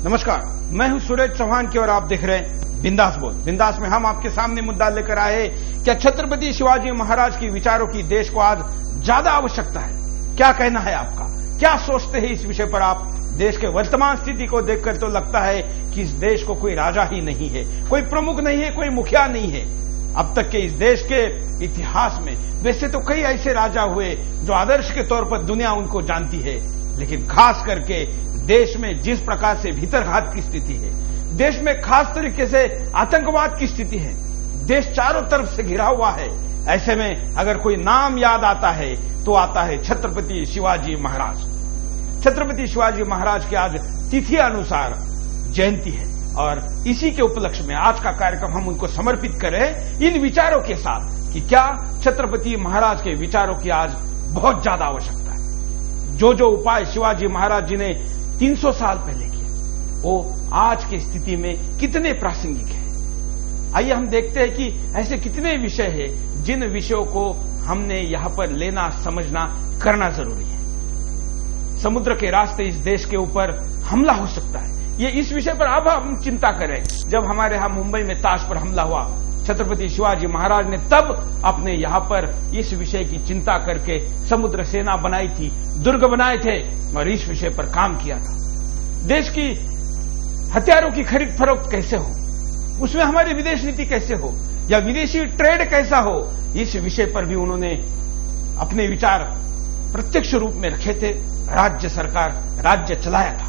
नमस्कार, मैं हूं सूरज चौहान की और आप देख रहे हैं बिंदास बोल। बिंदास में हम आपके सामने मुद्दा लेकर आए क्या छत्रपति शिवाजी महाराज की विचारों की देश को आज ज्यादा आवश्यकता है। क्या कहना है आपका, क्या सोचते हैं इस विषय पर आप? देश के वर्तमान स्थिति को देखकर तो लगता है कि इस देश को कोई राजा ही नहीं है, कोई प्रमुख नहीं है, कोई मुखिया नहीं है। अब तक के इस देश के इतिहास में वैसे तो कई ऐसे राजा हुए जो आदर्श के तौर पर दुनिया उनको जानती है, लेकिन खास करके देश में जिस प्रकार से भीतरघात की स्थिति है, देश में खास तरीके से आतंकवाद की स्थिति है, देश चारों तरफ से घिरा हुआ है। ऐसे में अगर कोई नाम याद आता है तो आता है छत्रपति शिवाजी महाराज। छत्रपति शिवाजी महाराज की आज तिथि अनुसार जयंती है और इसी के उपलक्ष्य में आज का कार्यक्रम हम उनको समर्पित करें इन विचारों के साथ कि क्या छत्रपति महाराज के विचारों की आज बहुत ज्यादा आवश्यकता है। जो उपाय शिवाजी महाराज जी ने 300 साल पहले किए वो आज की स्थिति में कितने प्रासंगिक है। आइए हम देखते हैं कि ऐसे कितने विषय हैं जिन विषयों को हमने यहां पर लेना, समझना, करना जरूरी है। समुद्र के रास्ते इस देश के ऊपर हमला हो सकता है, ये इस विषय पर अब हम चिंता करें। जब हमारे यहां मुंबई में ताज पर हमला हुआ, छत्रपति शिवाजी महाराज ने तब अपने यहां पर इस विषय की चिंता करके समुद्र सेना बनाई थी, दुर्ग बनाए थे और इस विषय पर काम किया था। देश की हथियारों की खरीद फरोख्त कैसे हो, उसमें हमारी विदेश नीति कैसे हो या विदेशी ट्रेड कैसा हो, इस विषय पर भी उन्होंने अपने विचार प्रत्यक्ष रूप में रखे थे। राज्य सरकार राज्य चलाया था।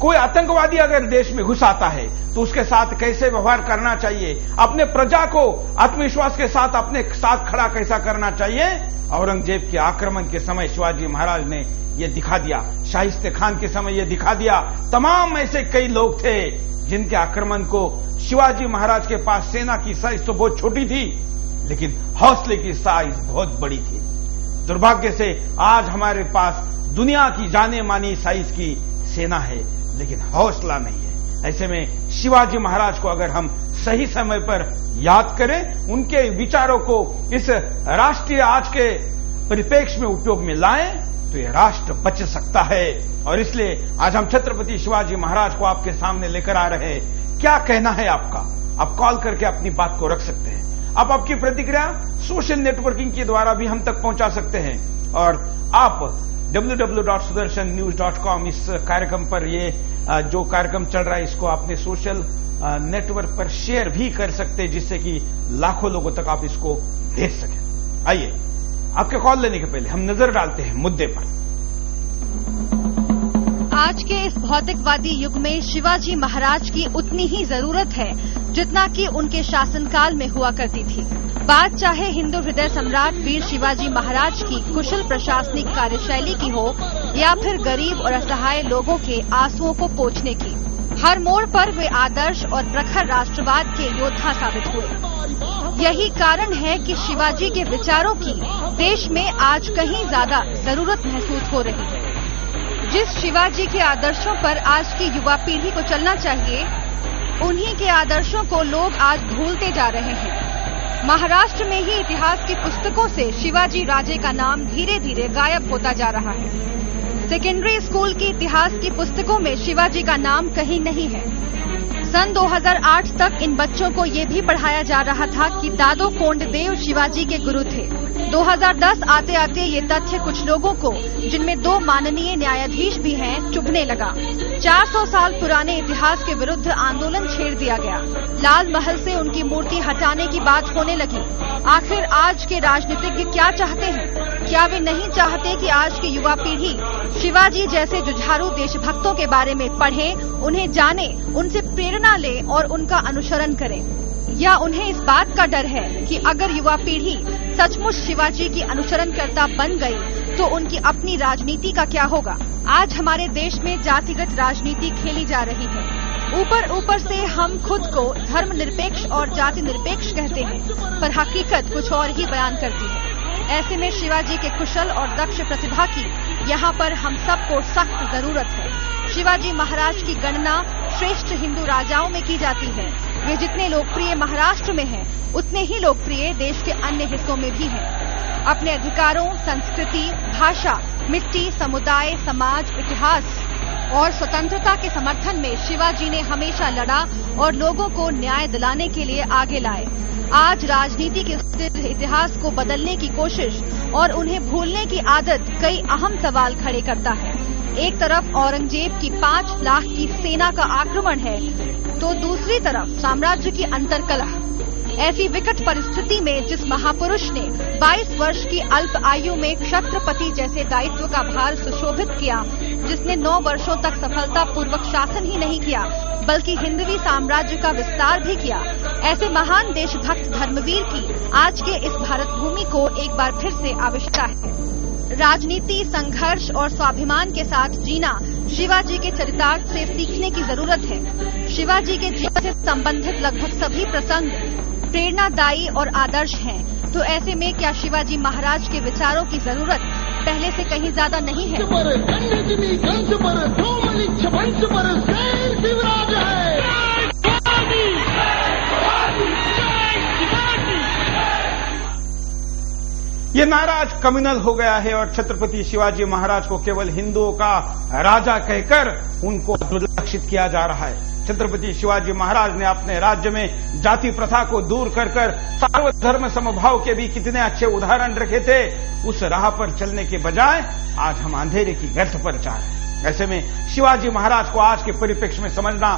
कोई आतंकवादी अगर देश में घुस आता है तो उसके साथ कैसे व्यवहार करना चाहिए, अपने प्रजा को आत्मविश्वास के साथ अपने साथ खड़ा कैसा करना चाहिए, औरंगजेब के आक्रमण के समय शिवाजी महाराज ने यह दिखा दिया। शाहिस्ते खान के समय यह दिखा दिया। तमाम ऐसे कई लोग थे जिनके आक्रमण को शिवाजी महाराज के पास सेना की साइज तो बहुत छोटी थी, लेकिन हौसले की साइज बहुत बड़ी थी। दुर्भाग्य से आज हमारे पास दुनिया की जाने मानी साइज की सेना है, लेकिन हौसला नहीं है। ऐसे में शिवाजी महाराज को अगर हम सही समय पर याद करें, उनके विचारों को इस राष्ट्रीय आज के परिप्रेक्ष्य में उपयोग में लाएं, तो यह राष्ट्र बच सकता है। और इसलिए आज हम छत्रपति शिवाजी महाराज को आपके सामने लेकर आ रहे हैं। क्या कहना है आपका? आप कॉल करके अपनी बात को रख सकते हैं। आप आपकी प्रतिक्रिया सोशल नेटवर्किंग के द्वारा भी हम तक पहुंचा सकते हैं और आप www.sudarshannews.com इस कार्यक्रम पर ये जो कार्यक्रम चल रहा है इसको अपने सोशल नेटवर्क पर शेयर भी कर सकते हैं, जिससे कि लाखों लोगों तक आप इसको भेज सकें। आइए आपके कॉल लेने के पहले हम नजर डालते हैं मुद्दे पर। आज के इस भौतिकवादी युग में शिवाजी महाराज की उतनी ही जरूरत है जितना कि उनके शासनकाल में हुआ करती थी। बात चाहे हिंदू हृदय सम्राट वीर शिवाजी महाराज की कुशल प्रशासनिक कार्यशैली की हो या फिर गरीब और असहाय लोगों के आंसुओं को पोंछने की, हर मोड़ पर वे आदर्श और प्रखर राष्ट्रवाद के योद्धा साबित हुए। यही कारण है कि शिवाजी के विचारों की देश में आज कहीं ज्यादा जरूरत महसूस हो रही है। जिस शिवाजी के आदर्शों पर आज की युवा पीढ़ी को चलना चाहिए, उन्हीं के आदर्शों को लोग आज भूलते जा रहे हैं। महाराष्ट्र में ही इतिहास की पुस्तकों से शिवाजी राजे का नाम धीरे धीरे गायब होता जा रहा है। सेकेंडरी स्कूल की इतिहास की पुस्तकों में शिवाजी का नाम कहीं नहीं है। सन 2008 तक इन बच्चों को ये भी पढ़ाया जा रहा था कि दादो कोंडदेव शिवाजी के गुरु थे। 2010 आते आते ये तथ्य कुछ लोगों को, जिनमें 2 माननीय न्यायाधीश भी हैं, चुभने लगा। 400 साल पुराने इतिहास के विरुद्ध आंदोलन छेड़ दिया गया। लाल महल से उनकी मूर्ति हटाने की बात होने लगी। आखिर आज के राजनीतिज्ञ क्या चाहते हैं? क्या वे नहीं चाहते कि आज की युवा पीढ़ी शिवाजी जैसे जुझारू देशभक्तों के बारे में पढ़े, उन्हें जाने, उनसे प्रेरणा ले और उनका अनुसरण करें? या उन्हें इस बात का डर है कि अगर युवा पीढ़ी सचमुच शिवाजी की अनुसरणकर्ता बन गई तो उनकी अपनी राजनीति का क्या होगा? आज हमारे देश में जातिगत राजनीति खेली जा रही है। ऊपर से हम खुद को धर्मनिरपेक्ष और जाति निरपेक्ष कहते हैं, पर हकीकत कुछ और ही बयान करती है। ऐसे में शिवाजी के कुशल और दक्ष प्रतिभा की यहाँ पर हम सबको सख्त जरूरत है। शिवाजी महाराज की गणना श्रेष्ठ हिंदू राजाओं में की जाती है। वे जितने लोकप्रिय महाराष्ट्र में हैं, उतने ही लोकप्रिय देश के अन्य हिस्सों में भी हैं। अपने अधिकारों, संस्कृति, भाषा मिट्टी, समुदाय, समाज, इतिहास और स्वतंत्रता के समर्थन में शिवाजी ने हमेशा लड़ा और लोगों को न्याय दिलाने के लिए आगे लाए। आज राजनीति के इतिहास को बदलने की कोशिश और उन्हें भूलने की आदत कई अहम सवाल खड़े करता है। एक तरफ औरंगजेब की 5 लाख की सेना का आक्रमण है, तो दूसरी तरफ साम्राज्य की अंतर्कलह। ऐसी विकट परिस्थिति में जिस महापुरुष ने 22 वर्ष की अल्प आयु में छत्रपति जैसे दायित्व का भार सुशोभित किया, जिसने 9 वर्षों तक सफलतापूर्वक शासन ही नहीं किया बल्कि हिंदवी साम्राज्य का विस्तार भी किया, ऐसे महान देशभक्त धर्मवीर की आज के इस भारत भूमि को एक बार फिर से आवश्यकता है। राजनीति, संघर्ष और स्वाभिमान के साथ जीना शिवाजी के चरितार्थ से सीखने की जरूरत है। शिवाजी के जीवन से संबंधित लगभग सभी प्रसंग प्रेरणादायी और आदर्श हैं, तो ऐसे में क्या शिवाजी महाराज के विचारों की जरूरत पहले से कहीं ज्यादा नहीं है? ये नारा आज कम्युनल हो गया है और छत्रपति शिवाजी महाराज को केवल हिंदुओं का राजा कहकर उनको दुर्लक्षित किया जा रहा है। छत्रपति शिवाजी महाराज ने अपने राज्य में जाति प्रथा को दूर कर सार्वधर्म समभाव के भी कितने अच्छे उदाहरण रखे थे। उस राह पर चलने के बजाय आज हम अंधेरे की गर्त पर जा रहे हैं। ऐसे में शिवाजी महाराज को आज के परिप्रेक्ष्य में समझना,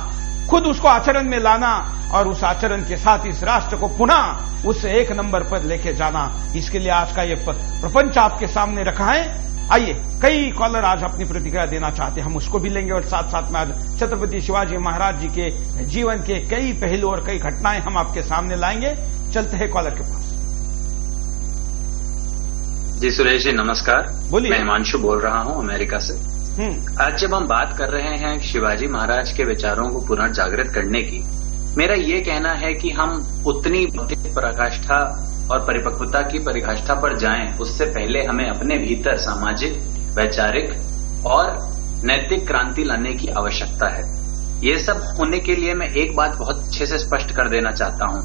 खुद उसको आचरण में लाना और उस आचरण के साथ इस राष्ट्र को पुनः उस 1 नंबर पर लेके जाना, इसके लिए आज का ये प्रपंच आपके सामने रखा है। आइए, कई कॉलर आज अपनी प्रतिक्रिया देना चाहते हैं, हम उसको भी लेंगे और साथ साथ में आज छत्रपति शिवाजी महाराज जी के जीवन के कई पहलू और कई घटनाएं हम आपके सामने लाएंगे। चलते हैं कॉलर के पास। जी सुरेश जी नमस्कार, बोलिए। मैं हिमांशु बोल रहा हूं अमेरिका से। आज जब हम बात कर रहे हैं शिवाजी महाराज के विचारों को पुनर्जागृत करने की, मेरा ये कहना है कि हम उतनी बौद्धिक पराकाष्ठा और परिपक्वता की परिकाष्ठा पर जाएं, उससे पहले हमें अपने भीतर सामाजिक, वैचारिक और नैतिक क्रांति लाने की आवश्यकता है। ये सब होने के लिए मैं एक बात बहुत अच्छे से स्पष्ट कर देना चाहता हूं।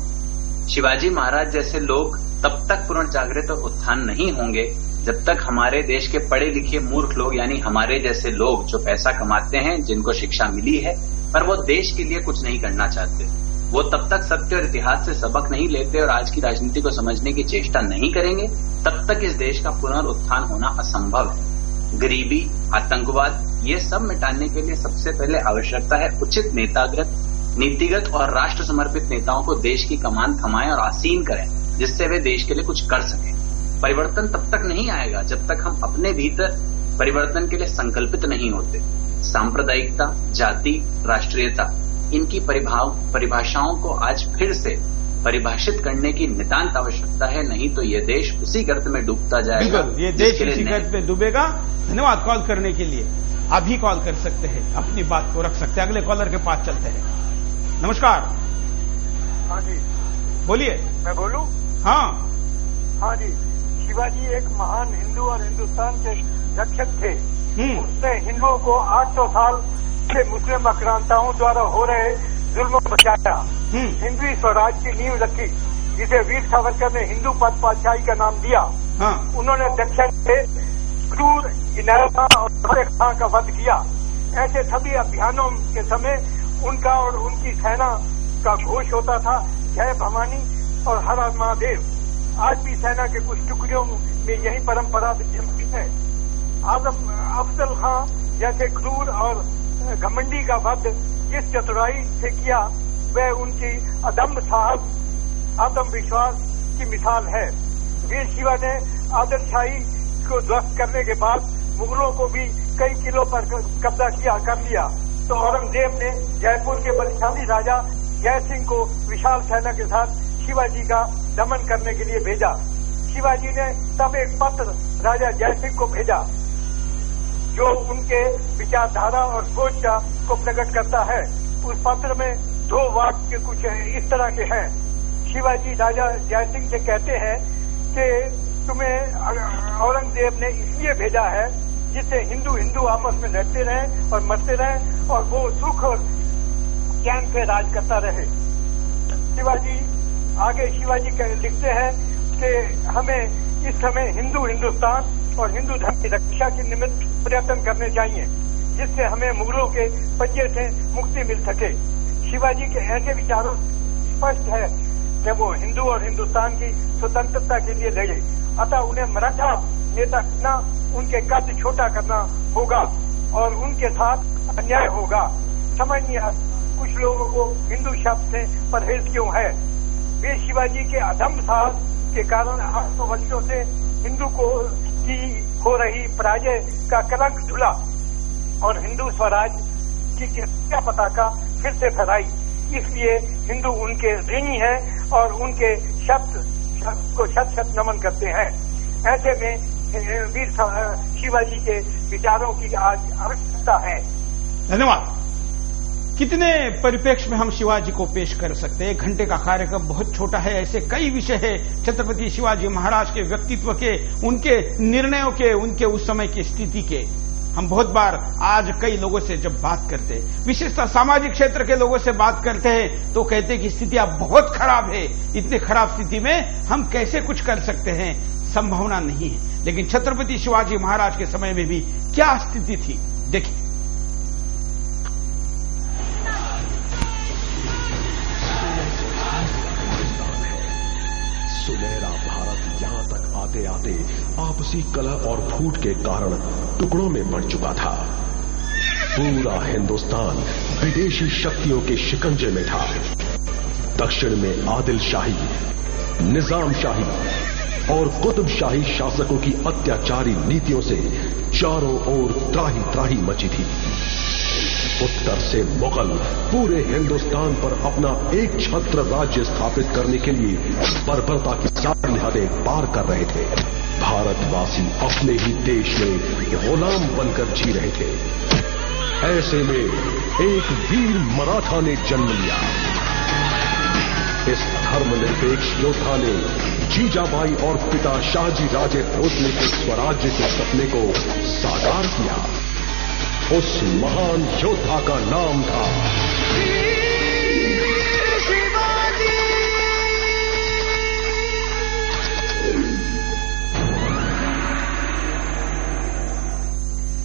शिवाजी महाराज जैसे लोग तब तक पुनर्जागृत और उत्थान नहीं होंगे जब तक हमारे देश के पढ़े लिखे मूर्ख लोग, यानी हमारे जैसे लोग जो पैसा कमाते हैं, जिनको शिक्षा मिली है पर वो देश के लिए कुछ नहीं करना चाहते, वो तब तक सत्य और इतिहास से सबक नहीं लेते और आज की राजनीति को समझने की चेष्टा नहीं करेंगे, तब तक इस देश का पुनरुत्थान होना असंभव है। गरीबी, आतंकवाद, ये सब मिटाने के लिए सबसे पहले आवश्यकता है उचित नीतिगत और राष्ट्र समर्पित नेताओं को देश की कमान थमाएं और आसीन करें, जिससे वे देश के लिए कुछ कर सकें। परिवर्तन तब तक नहीं आएगा जब तक हम अपने भीतर परिवर्तन के लिए संकल्पित नहीं होते। सांप्रदायिकता, जाति, राष्ट्रीयता, इनकी परिभाषाओं को आज फिर से परिभाषित करने की नितांत आवश्यकता है, नहीं तो ये देश उसी गर्त में डूबता जाएगा। ये देश उसी गर्त में डूबेगा। धन्यवाद कॉल करने के लिए। अभी कॉल कर सकते हैं, अपनी बात को रख सकते हैं। अगले कॉलर के पास चलते हैं। नमस्कार। हाँ जी बोलिए। मैं बोलूं? हाँ जी, शिवाजी एक महान हिंदू और हिंदुस्तान के रक्षक थे। उसने हिंदुओं को 800 साल से मुस्लिम आक्रांताओं द्वारा हो रहे जुल्म बचाया। हिंदवी स्वराज की नींव रखी, जिसे वीर सावरकर ने हिंदू पद पातशाही का नाम दिया। उन्होंने दक्षिण से क्रूर, इनायता और खां का वध किया। ऐसे सभी अभियानों के समय उनका और उनकी सेना का घोष होता था, जय भवानी और हर हर महादेव। आज भी सेना के कुछ टुकड़ियों में यही परंपरा विद्यमान है। अफजल खां जैसे क्रूर और घमंडी का वध जिस चतुराई से किया, वह उनकी अदम्य साहस, आत्मविश्वास की मिसाल है। वीर शिवा ने आदरशाही को ध्वस्त करने के बाद मुगलों को भी कई किलों पर कब्जा कर लिया, तो औरंगजेब ने जयपुर के बलशाली राजा जय सिंह को विशाल सेना के साथ शिवाजी का दमन करने के लिए भेजा। शिवाजी ने तब एक पत्र राजा जय सिंह को भेजा जो उनके विचारधारा और सोच को प्रकट करता है। उस पत्र में 2 वाक्य कुछ इस तरह के हैं। शिवाजी राजा जय सिंह से कहते हैं कि तुम्हें औरंगजेब ने इसलिए भेजा है जिससे हिंदू आपस में लड़ते रहें और मरते रहें और वो सुख और चैन से राज करता रहे। शिवाजी लिखते हैं कि हमें इस समय हिंदुस्तान और हिंदू धर्म की रक्षा के निमित्त प्रयत्न करने चाहिए, जिससे हमें मुगलों के पंजे से मुक्ति मिल सके। शिवाजी के ऐसे विचारों स्पष्ट है कि वो हिंदू और हिंदुस्तान की स्वतंत्रता के लिए लड़े, अतः उन्हें मराठा नेता करना, उनके कद छोटा करना होगा और उनके साथ अन्याय होगा। समझिए कुछ लोगों को हिंदू शब्द से परहेज क्यों है। वे शिवाजी के अधम साहस के कारण 800 वर्षों से हिंदू को की हो रही पराजय का कलंक धुला और हिंदू स्वराज की क्या पताका फिर से फहराई। इसलिए हिंदू उनके ऋणी हैं और उनके शब्द को शत शत नमन करते हैं। ऐसे में वीर शिवाजी के विचारों की आज आवश्यकता है। धन्यवाद। कितने परिप्रेक्ष्य में हम शिवाजी को पेश कर सकते हैं। 1 घंटे का कार्यक्रम बहुत छोटा है। ऐसे कई विषय है छत्रपति शिवाजी महाराज के व्यक्तित्व के, उनके निर्णयों के, उनके उस समय की स्थिति के। हम बहुत बार आज कई लोगों से जब बात करते हैं, विशेषतः सामाजिक क्षेत्र के लोगों से बात करते हैं, तो कहते हैं कि स्थिति अब बहुत खराब है। इतनी खराब स्थिति में हम कैसे कुछ कर सकते हैं, संभावना नहीं है। लेकिन छत्रपति शिवाजी महाराज के समय में भी क्या स्थिति थी, देखिए। सुनहरा भारत यहां तक आते आते आपसी कलह और फूट के कारण टुकड़ों में बढ़ चुका था। पूरा हिंदुस्तान विदेशी शक्तियों के शिकंजे में था। दक्षिण में आदिल शाही, निजाम शाही और कुतुब शाही शासकों की अत्याचारी नीतियों से चारों ओर त्राही त्राही मची थी। उत्तर से मुगल पूरे हिंदुस्तान पर अपना एक छत्र राज्य स्थापित करने के लिए बर्बरता की सारी हदें पार कर रहे थे। भारतवासी अपने ही देश में गुलाम बनकर जी रहे थे। ऐसे में एक वीर मराठा ने जन्म लिया। इस धर्मनिरपेक्ष योद्धा ने जीजाबाई और पिता शाहजी राजे भोसले के स्वराज्य के सपने को साकार किया। उस महान योद्धा का नाम था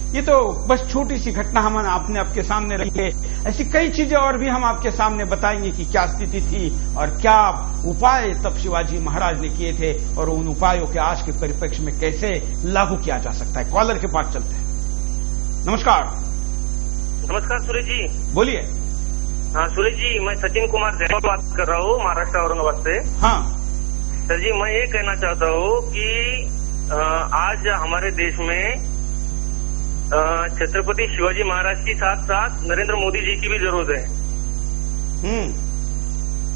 ये तो बस छोटी सी घटना हम आपने आपके सामने रखी है। ऐसी कई चीजें और भी हम आपके सामने बताएंगे कि क्या स्थिति थी और क्या उपाय तब शिवाजी महाराज ने किए थे और उन उपायों के आज के परिप्रेक्ष्य में कैसे लागू किया जा सकता है। कॉलर के पास चलते हैं। नमस्कार। नमस्कार सुरेश जी। बोलिए। हाँ सुरेश जी, मैं सचिन कुमार जैन बात कर रहा हूँ, महाराष्ट्र औरंगाबाद से। हाँ सर जी, मैं ये कहना चाहता हूँ कि आज हमारे देश में छत्रपति शिवाजी महाराज के साथ साथ नरेंद्र मोदी जी की भी जरूरत है।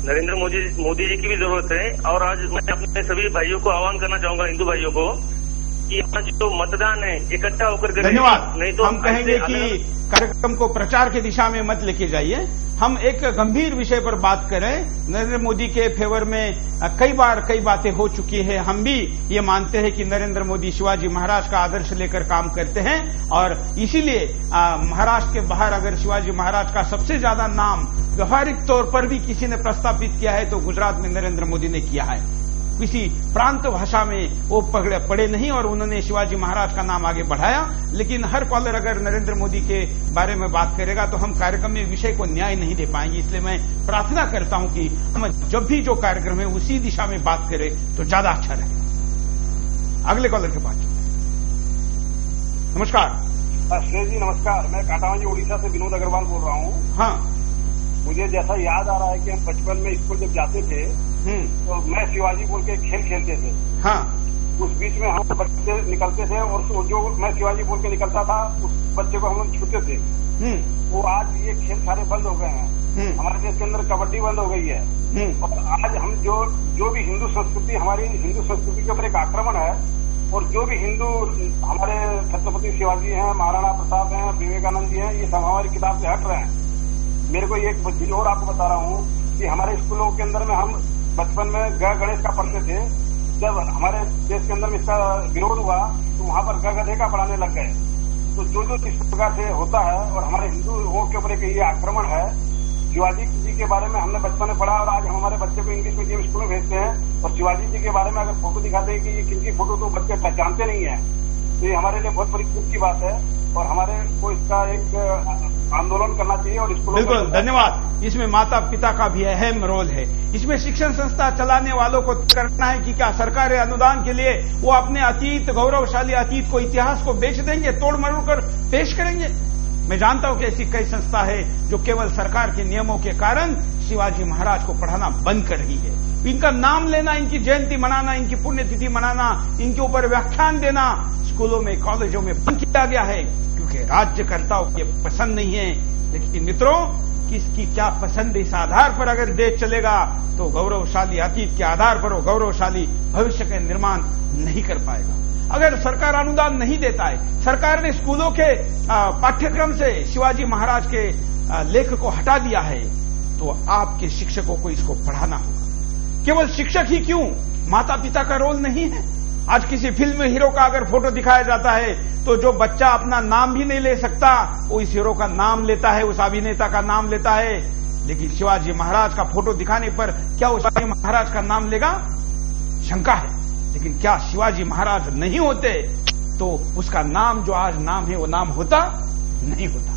नरेंद्र मोदी जी की भी जरूरत है। और आज मैं अपने सभी भाइयों को आह्वान करना चाहूंगा, हिंदू भाइयों को, कि आज जो मतदान है इकट्ठा होकर करें। धन्यवाद। नहीं तो हम कहेंगे कि कार्यक्रम को प्रचार की दिशा में मत लेके जाइए। हम एक गंभीर विषय पर बात करें। नरेंद्र मोदी के फेवर में कई बातें हो चुकी है। हम भी ये मानते हैं कि नरेंद्र मोदी शिवाजी महाराज का आदर्श लेकर काम करते हैं और इसीलिए महाराष्ट्र के बाहर अगर शिवाजी महाराज का सबसे ज्यादा नाम व्यवहारिक तौर पर भी किसी ने प्रस्तापित किया है तो गुजरात में नरेंद्र मोदी ने किया है। किसी प्रांत भाषा में वो पढ़े नहीं और उन्होंने शिवाजी महाराज का नाम आगे बढ़ाया। लेकिन हर कॉलर अगर नरेंद्र मोदी के बारे में बात करेगा तो हम कार्यक्रम में विषय को न्याय नहीं दे पाएंगे। इसलिए मैं प्रार्थना करता हूं कि हम जब भी जो कार्यक्रम है उसी दिशा में बात करें तो ज्यादा अच्छा रहेगा। अगले कॉलर के पास। नमस्कार। सुरेश जी नमस्कार, मैं काटावांजी उड़ीसा से विनोद अग्रवाल बोल रहा हूँ। हाँ, मुझे जैसा याद आ रहा है कि हम बचपन में स्कूल जब जाते थे तो मैं शिवाजी बोल के खेल खेलते थे। हाँ, उस बीच में हम बच्चे निकलते थे और जो मैं शिवाजी बोल के निकलता था उस बच्चे को हम लोग छूते थे। वो आज ये खेल सारे बंद हो गए हैं। हमारे देश के अंदर कबड्डी बंद हो गई है। और आज हम जो भी हिंदू संस्कृति, हमारी हिंदू संस्कृति के ऊपर एक आक्रमण है और जो भी हिंदू हमारे छत्रपति शिवाजी हैं, महाराणा प्रताप हैं, विवेकानंद जी हैं, ये सब हमारी किताब से हट रहे हैं। मेरे को एक चीज और आपको बता रहा हूँ कि हमारे स्कूलों के अंदर में हम बचपन में गणेश का पढ़ते थे। जब हमारे देश के अंदर में इसका विरोध हुआ तो वहां पर गधे का पढ़ाने लग गए। तो जो इस प्रकार से होता है और हमारे हिंदुओं के ऊपर एक ये आक्रमण है। शिवाजी जी के बारे में हमने बचपन में पढ़ा और आज हम हमारे बच्चे को इंग्लिश मीडियम स्कूल में भेजते हैं और शिवाजी जी के बारे में अगर फोटो दिखाते हैं कि ये किनकी फोटो तो बच्चे पहचानते नहीं है। तो ये हमारे लिए बहुत बड़ी खुशी की बात है और हमारे को इसका एक आंदोलन करना चाहिए और इसको बिल्कुल धन्यवाद। इसमें माता पिता का भी अहम रोल है। इसमें शिक्षण संस्था चलाने वालों को करना है कि क्या सरकारी अनुदान के लिए वो अपने अतीत, गौरवशाली अतीत को, इतिहास को बेच देंगे, तोड़ मरोड़ कर पेश करेंगे। मैं जानता हूं कि ऐसी कई संस्था है जो केवल सरकार के नियमों के कारण शिवाजी महाराज को पढ़ाना बंद कर रही है। इनका नाम लेना, इनकी जयंती मनाना, इनकी पुण्यतिथि मनाना, इनके ऊपर व्याख्यान देना स्कूलों में, कॉलेजों में बंद किया गया है क्योंकि राज्यकर्ताओं को ये पसंद नहीं है। लेकिन मित्रों, किसकी क्या पसंद, इस आधार पर अगर देश चलेगा तो गौरवशाली अतीत के आधार पर वो गौरवशाली भविष्य का निर्माण नहीं कर पाएगा। अगर सरकार अनुदान नहीं देता है, सरकार ने स्कूलों के पाठ्यक्रम से शिवाजी महाराज के लेख को हटा दिया है, तो आपके शिक्षकों को इसको पढ़ाना होगा। केवल शिक्षक ही क्यों, माता पिता का रोल नहीं है? आज किसी फिल्म में हीरो का अगर फोटो दिखाया जाता है तो जो बच्चा अपना नाम भी नहीं ले सकता वो इस हीरो का नाम लेता है, उस अभिनेता का नाम लेता है। लेकिन शिवाजी महाराज का फोटो दिखाने पर क्या उस शिवाजी महाराज का नाम लेगा? शंका है। लेकिन क्या शिवाजी महाराज नहीं होते तो उसका नाम, जो आज नाम है, वो नाम होता नहीं होता।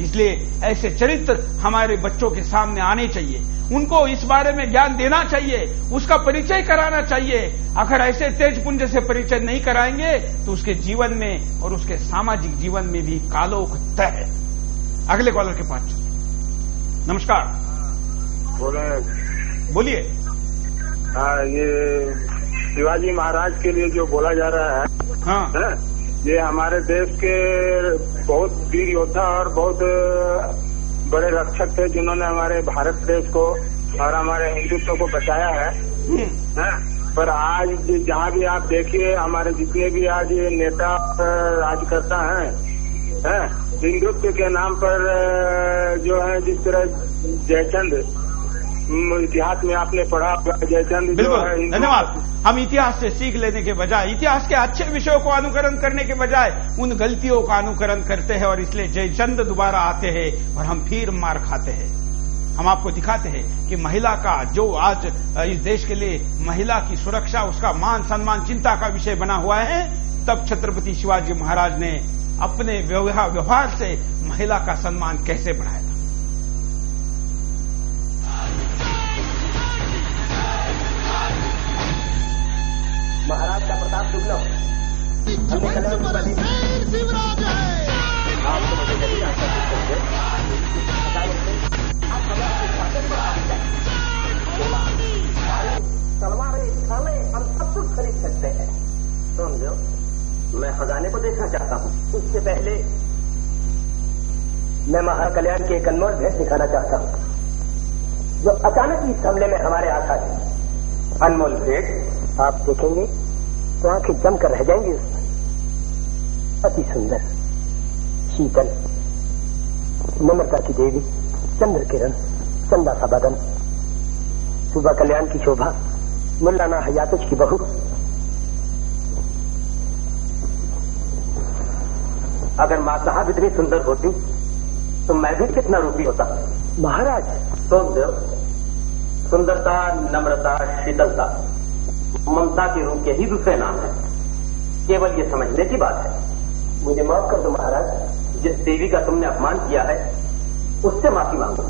इसलिए ऐसे चरित्र हमारे बच्चों के सामने आने चाहिए, उनको इस बारे में ज्ञान देना चाहिए, उसका परिचय कराना चाहिए। अगर ऐसे तेजपुंज से परिचय नहीं कराएंगे तो उसके जीवन में और उसके सामाजिक जीवन में भी कालोख तय है। अगले कॉलर के पास नमस्कार। बोलिए। ये शिवाजी महाराज के लिए जो बोला जा रहा है, हाँ, ये हमारे देश के बहुत वीर योद्धा और बहुत बड़े रक्षक थे जिन्होंने हमारे भारत देश को और हमारे हिंदुत्व को बचाया है। पर आज जहाँ भी आप देखिए, हमारे जितने भी आज ये नेता राजकर्ता हैं, हिंदुत्व के नाम पर जो है, जिस तरह जयचंद, इतिहास में आपने पढ़ा जयचंद जो है। धन्यवाद। हम इतिहास से सीख लेने के बजाय, इतिहास के अच्छे विषयों को अनुकरण करने के बजाय उन गलतियों का अनुकरण करते हैं और इसलिए जयचंद दोबारा आते हैं और हम फिर मार खाते हैं। हम आपको दिखाते हैं कि महिला का जो आज इस देश के लिए महिला की सुरक्षा, उसका मान सम्मान चिंता का विषय बना हुआ है, तब छत्रपति शिवाजी महाराज ने अपने व्यवहार से महिला का सम्मान कैसे बढ़ाया। महाराज का प्रताप दुर्लभ तलवारें, थाने, हम सब कुछ खरीद सकते हैं। समझो, मैं खजाने को देखना चाहता हूँ। उससे पहले मैं महाकल्याण की एक अनमोल भेंट दिखाना चाहता हूँ जो अचानक इस हमले में हमारे आका है। अनमोल भेंट आप देखेंगे तो आंखें जमकर रह जाएंगी। उसमें अति सुंदर, शीतल, नम्रता की देवी, चंद्र किरण, चंदा सा बदन, सुबह कल्याण की शोभा, मुल्लाना हयातुज की बहू। अगर मां साहब इतनी सुंदर होती तो मैं भी कितना रूपी होता। महाराज सोमदेव, सुंदरता, नम्रता, शीतलता, ममता के रूप के ही दूसरे नाम है। केवल ये समझने की बात है। मुझे माफ कर दो महाराज, जिस देवी का तुमने अपमान किया है उससे माफी मांगो।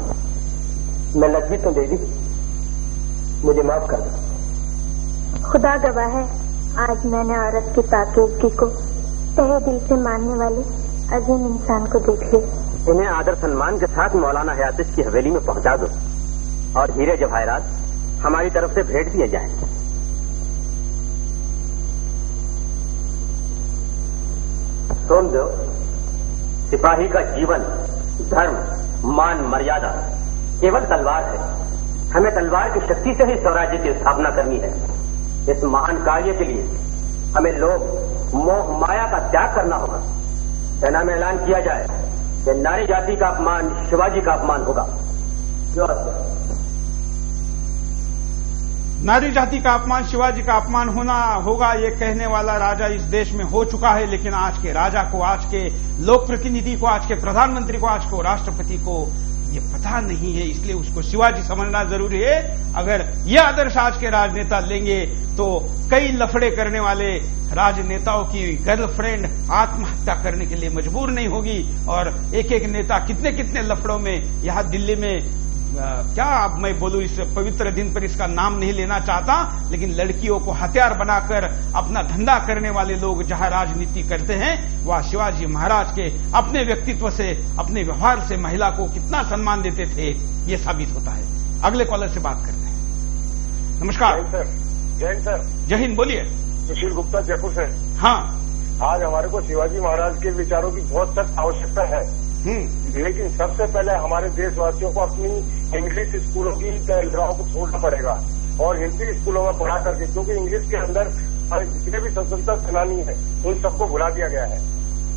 मैं लज्जित हूं देवी, मुझे माफ कर दो। खुदा गवाह है, आज मैंने औरत की पाकीज़गी को तहे दिल से मानने वाले अजीम इंसान को देख लिया। इन्हें आदर सम्मान के साथ मौलाना हयातिश की हवेली में पहुंचा दो और हीरे जवाहरात हमारी तरफ से भेंट दिए जाएं। सोमदेव, सिपाही का जीवन, धर्म, मान, मर्यादा केवल तलवार है। हमें तलवार की शक्ति से ही स्वराज्य की स्थापना करनी है। इस महान कार्य के लिए हमें लोभ, मोह, माया का त्याग करना होगा। सेना में ऐलान किया जाए कि नारी जाति का अपमान शिवाजी का अपमान होगा। नारी जाति का अपमान शिवाजी का अपमान होगा, ये कहने वाला राजा इस देश में हो चुका है। लेकिन आज के राजा को, आज के लोक प्रतिनिधि को, आज के प्रधानमंत्री को, आज को राष्ट्रपति को ये पता नहीं है, इसलिए उसको शिवाजी समझना जरूरी है। अगर ये आदर्श आज के राजनेता लेंगे तो कई लफड़े करने वाले राजनेताओं की गर्लफ्रेंड आत्महत्या करने के लिए मजबूर नहीं होगी। और एक एक नेता कितने कितने लफड़ों में, यहां दिल्ली में क्या अब मैं बोलूं, इस पवित्र दिन पर इसका नाम नहीं लेना चाहता, लेकिन लड़कियों को हथियार बनाकर अपना धंधा करने वाले लोग जहां राजनीति करते हैं, वह शिवाजी महाराज के अपने व्यक्तित्व से, अपने व्यवहार से महिला को कितना सम्मान देते थे, ये साबित होता है। अगले कॉलर से बात करते हैं। नमस्कार। जय सर। जय हिंद। बोलिए। सुशील गुप्ता, जयपुर से। हाँ, आज हमारे को शिवाजी महाराज के विचारों की बहुत सख्त आवश्यकता है, लेकिन सबसे पहले हमारे देशवासियों को अपनी इंग्लिश स्कूलों की राह को छोड़ना पड़ेगा और हिंदी स्कूलों में पढ़ा करके, क्योंकि इंग्लिश के अंदर जितने भी स्वतंत्रता सेनानी है उन सबको भुला दिया गया है।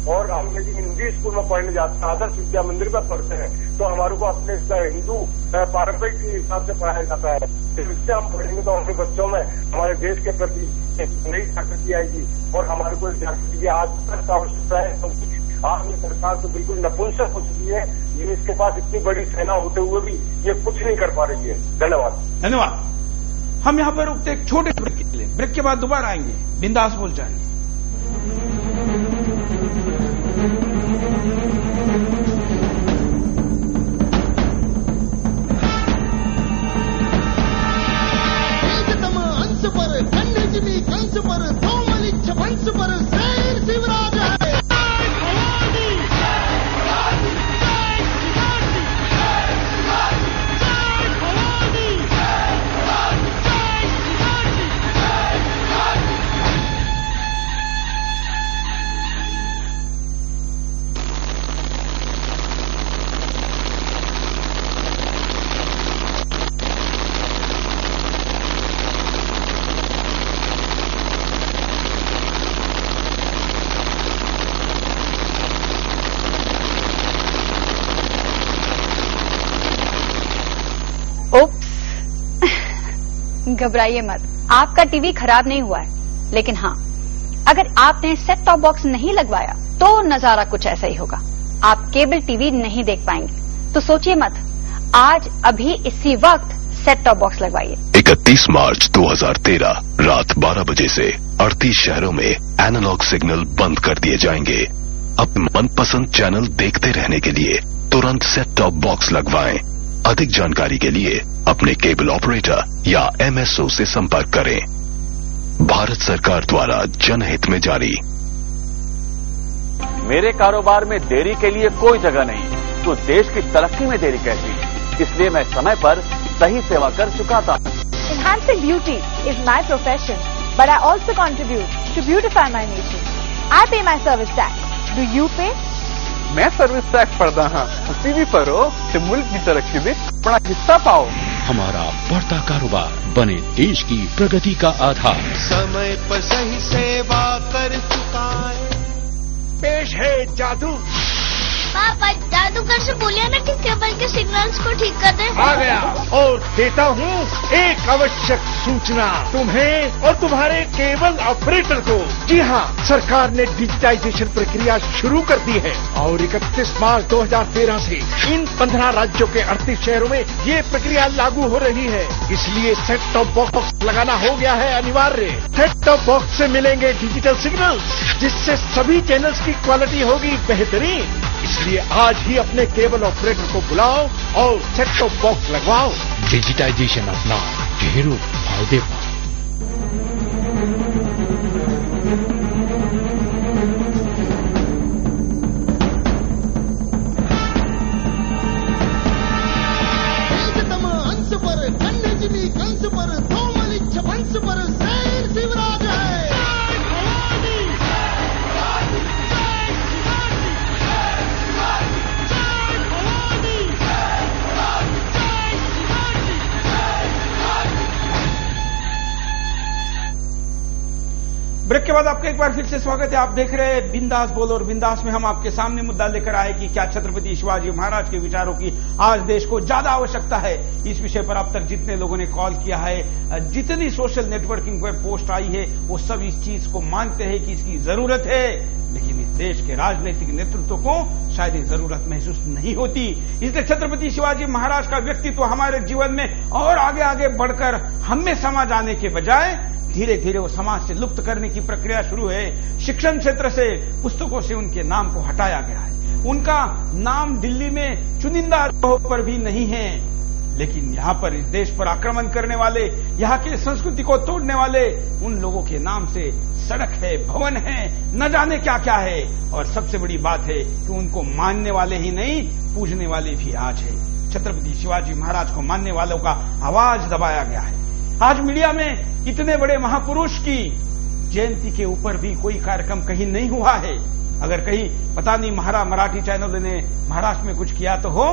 और हम यदि हिंदी स्कूल में पढ़ने जाते हैं, आदर्श विद्या मंदिर में पढ़ते हैं, तो हमारे को अपने हिंदू पारंपरिक के हिसाब से पढ़ाया जाता है। इससे हम पढ़ेंगे तो हमारे बच्चों में हमारे देश के प्रति एक नई जागृति आएगी और हमारे को जागृति की आज तक आवश्यकता है। आज ये सरकार तो बिल्कुल नपुंसक हो चुकी है, ये इसके पास इतनी बड़ी सेना होते हुए भी ये कुछ नहीं कर पा रही है। धन्यवाद। धन्यवाद। हम यहाँ पर रुकते एक छोटे ब्रेक के लिए, ब्रेक के बाद दोबारा आएंगे, बिंदास बोल जाएंगे। घबराइए मत, आपका टीवी खराब नहीं हुआ है, लेकिन हाँ, अगर आपने सेट टॉप बॉक्स नहीं लगवाया तो नजारा कुछ ऐसा ही होगा। आप केबल टीवी नहीं देख पाएंगे। तो सोचिए मत, आज अभी इसी वक्त सेट टॉप बॉक्स लगवाइए। 31 मार्च 2013 रात 12 बजे से 38 शहरों में एनालॉग सिग्नल बंद कर दिए जाएंगे। अपने मनपसंद चैनल देखते रहने के लिए तुरंत सेट टॉप बॉक्स लगवाएं। अधिक जानकारी के लिए अपने केबल ऑपरेटर या एमएसओ से संपर्क करें। भारत सरकार द्वारा जनहित में जारी। मेरे कारोबार में देरी के लिए कोई जगह नहीं, तो देश की तरक्की में देरी कैसी? इसलिए मैं समय पर सही सेवा कर चुकाता हूँ। Enhancing beauty is my profession, but I also contribute to beautify my nation. I pay my service tax. Do you pay? मैं सर्विस टैक्स भरता हाँ, उसी भी भरो तो मुल्क की तरक्की में बड़ा हिस्सा पाओ। हमारा बढ़ता कारोबार बने देश की प्रगति का आधार। समय पर सही सेवा कर चुका है। पेश है जादू। पापा, जादूगर से बोलिए ना कि केबल के सिग्नल्स को ठीक कर दे। आ गया और देता हूँ एक आवश्यक सूचना तुम्हें और तुम्हारे केबल ऑपरेटर को। जी हाँ, सरकार ने डिजिटाइजेशन प्रक्रिया शुरू कर दी है और 31 मार्च 2013 से इन 15 राज्यों के 38 शहरों में ये प्रक्रिया लागू हो रही है। इसलिए सेट टॉप बॉक्स लगाना हो गया है अनिवार्य। सेट टॉप बॉक्स से मिलेंगे डिजिटल सिग्नल्स, जिससे सभी चैनल्स की क्वालिटी होगी बेहतरीन। इसलिए आज ही अपने केबल ऑपरेटर को बुलाओ और सेट टॉप बॉक्स लगवाओ। डिजिटाइजेशन अपना ढेरों फायदे पाओ। ब्रेक के बाद आपका एक बार फिर से स्वागत है। आप देख रहे हैं बिंदास बोल, और बिंदास में हम आपके सामने मुद्दा लेकर आए कि क्या छत्रपति शिवाजी महाराज के विचारों की आज देश को ज्यादा आवश्यकता है। इस विषय पर अब तक जितने लोगों ने कॉल किया है, जितनी सोशल नेटवर्किंग पर पोस्ट आई है, वो सब इस चीज को मानते हैं कि इसकी जरूरत है, लेकिन देश के राजनीतिक नेतृत्व को शायद जरूरत महसूस नहीं होती। इसलिए छत्रपति शिवाजी महाराज का व्यक्तित्व हमारे जीवन में और आगे आगे बढ़कर हम में समा जाने के बजाय धीरे धीरे वो समाज से लुप्त करने की प्रक्रिया शुरू है। शिक्षण क्षेत्र से, पुस्तकों से उनके नाम को हटाया गया है। उनका नाम दिल्ली में चुनिंदा जगहों पर भी नहीं है, लेकिन यहां पर इस देश पर आक्रमण करने वाले, यहां की संस्कृति को तोड़ने वाले उन लोगों के नाम से सड़क है, भवन है, न जाने क्या क्या है। और सबसे बड़ी बात है कि उनको मानने वाले ही नहीं, पूजने वाले भी आज है। छत्रपति शिवाजी महाराज को मानने वालों का आवाज दबाया गया है। आज मीडिया में इतने बड़े महापुरुष की जयंती के ऊपर भी कोई कार्यक्रम कहीं नहीं हुआ है। अगर कहीं पता नहीं मराठी चैनल ने महाराष्ट्र में कुछ किया तो हो,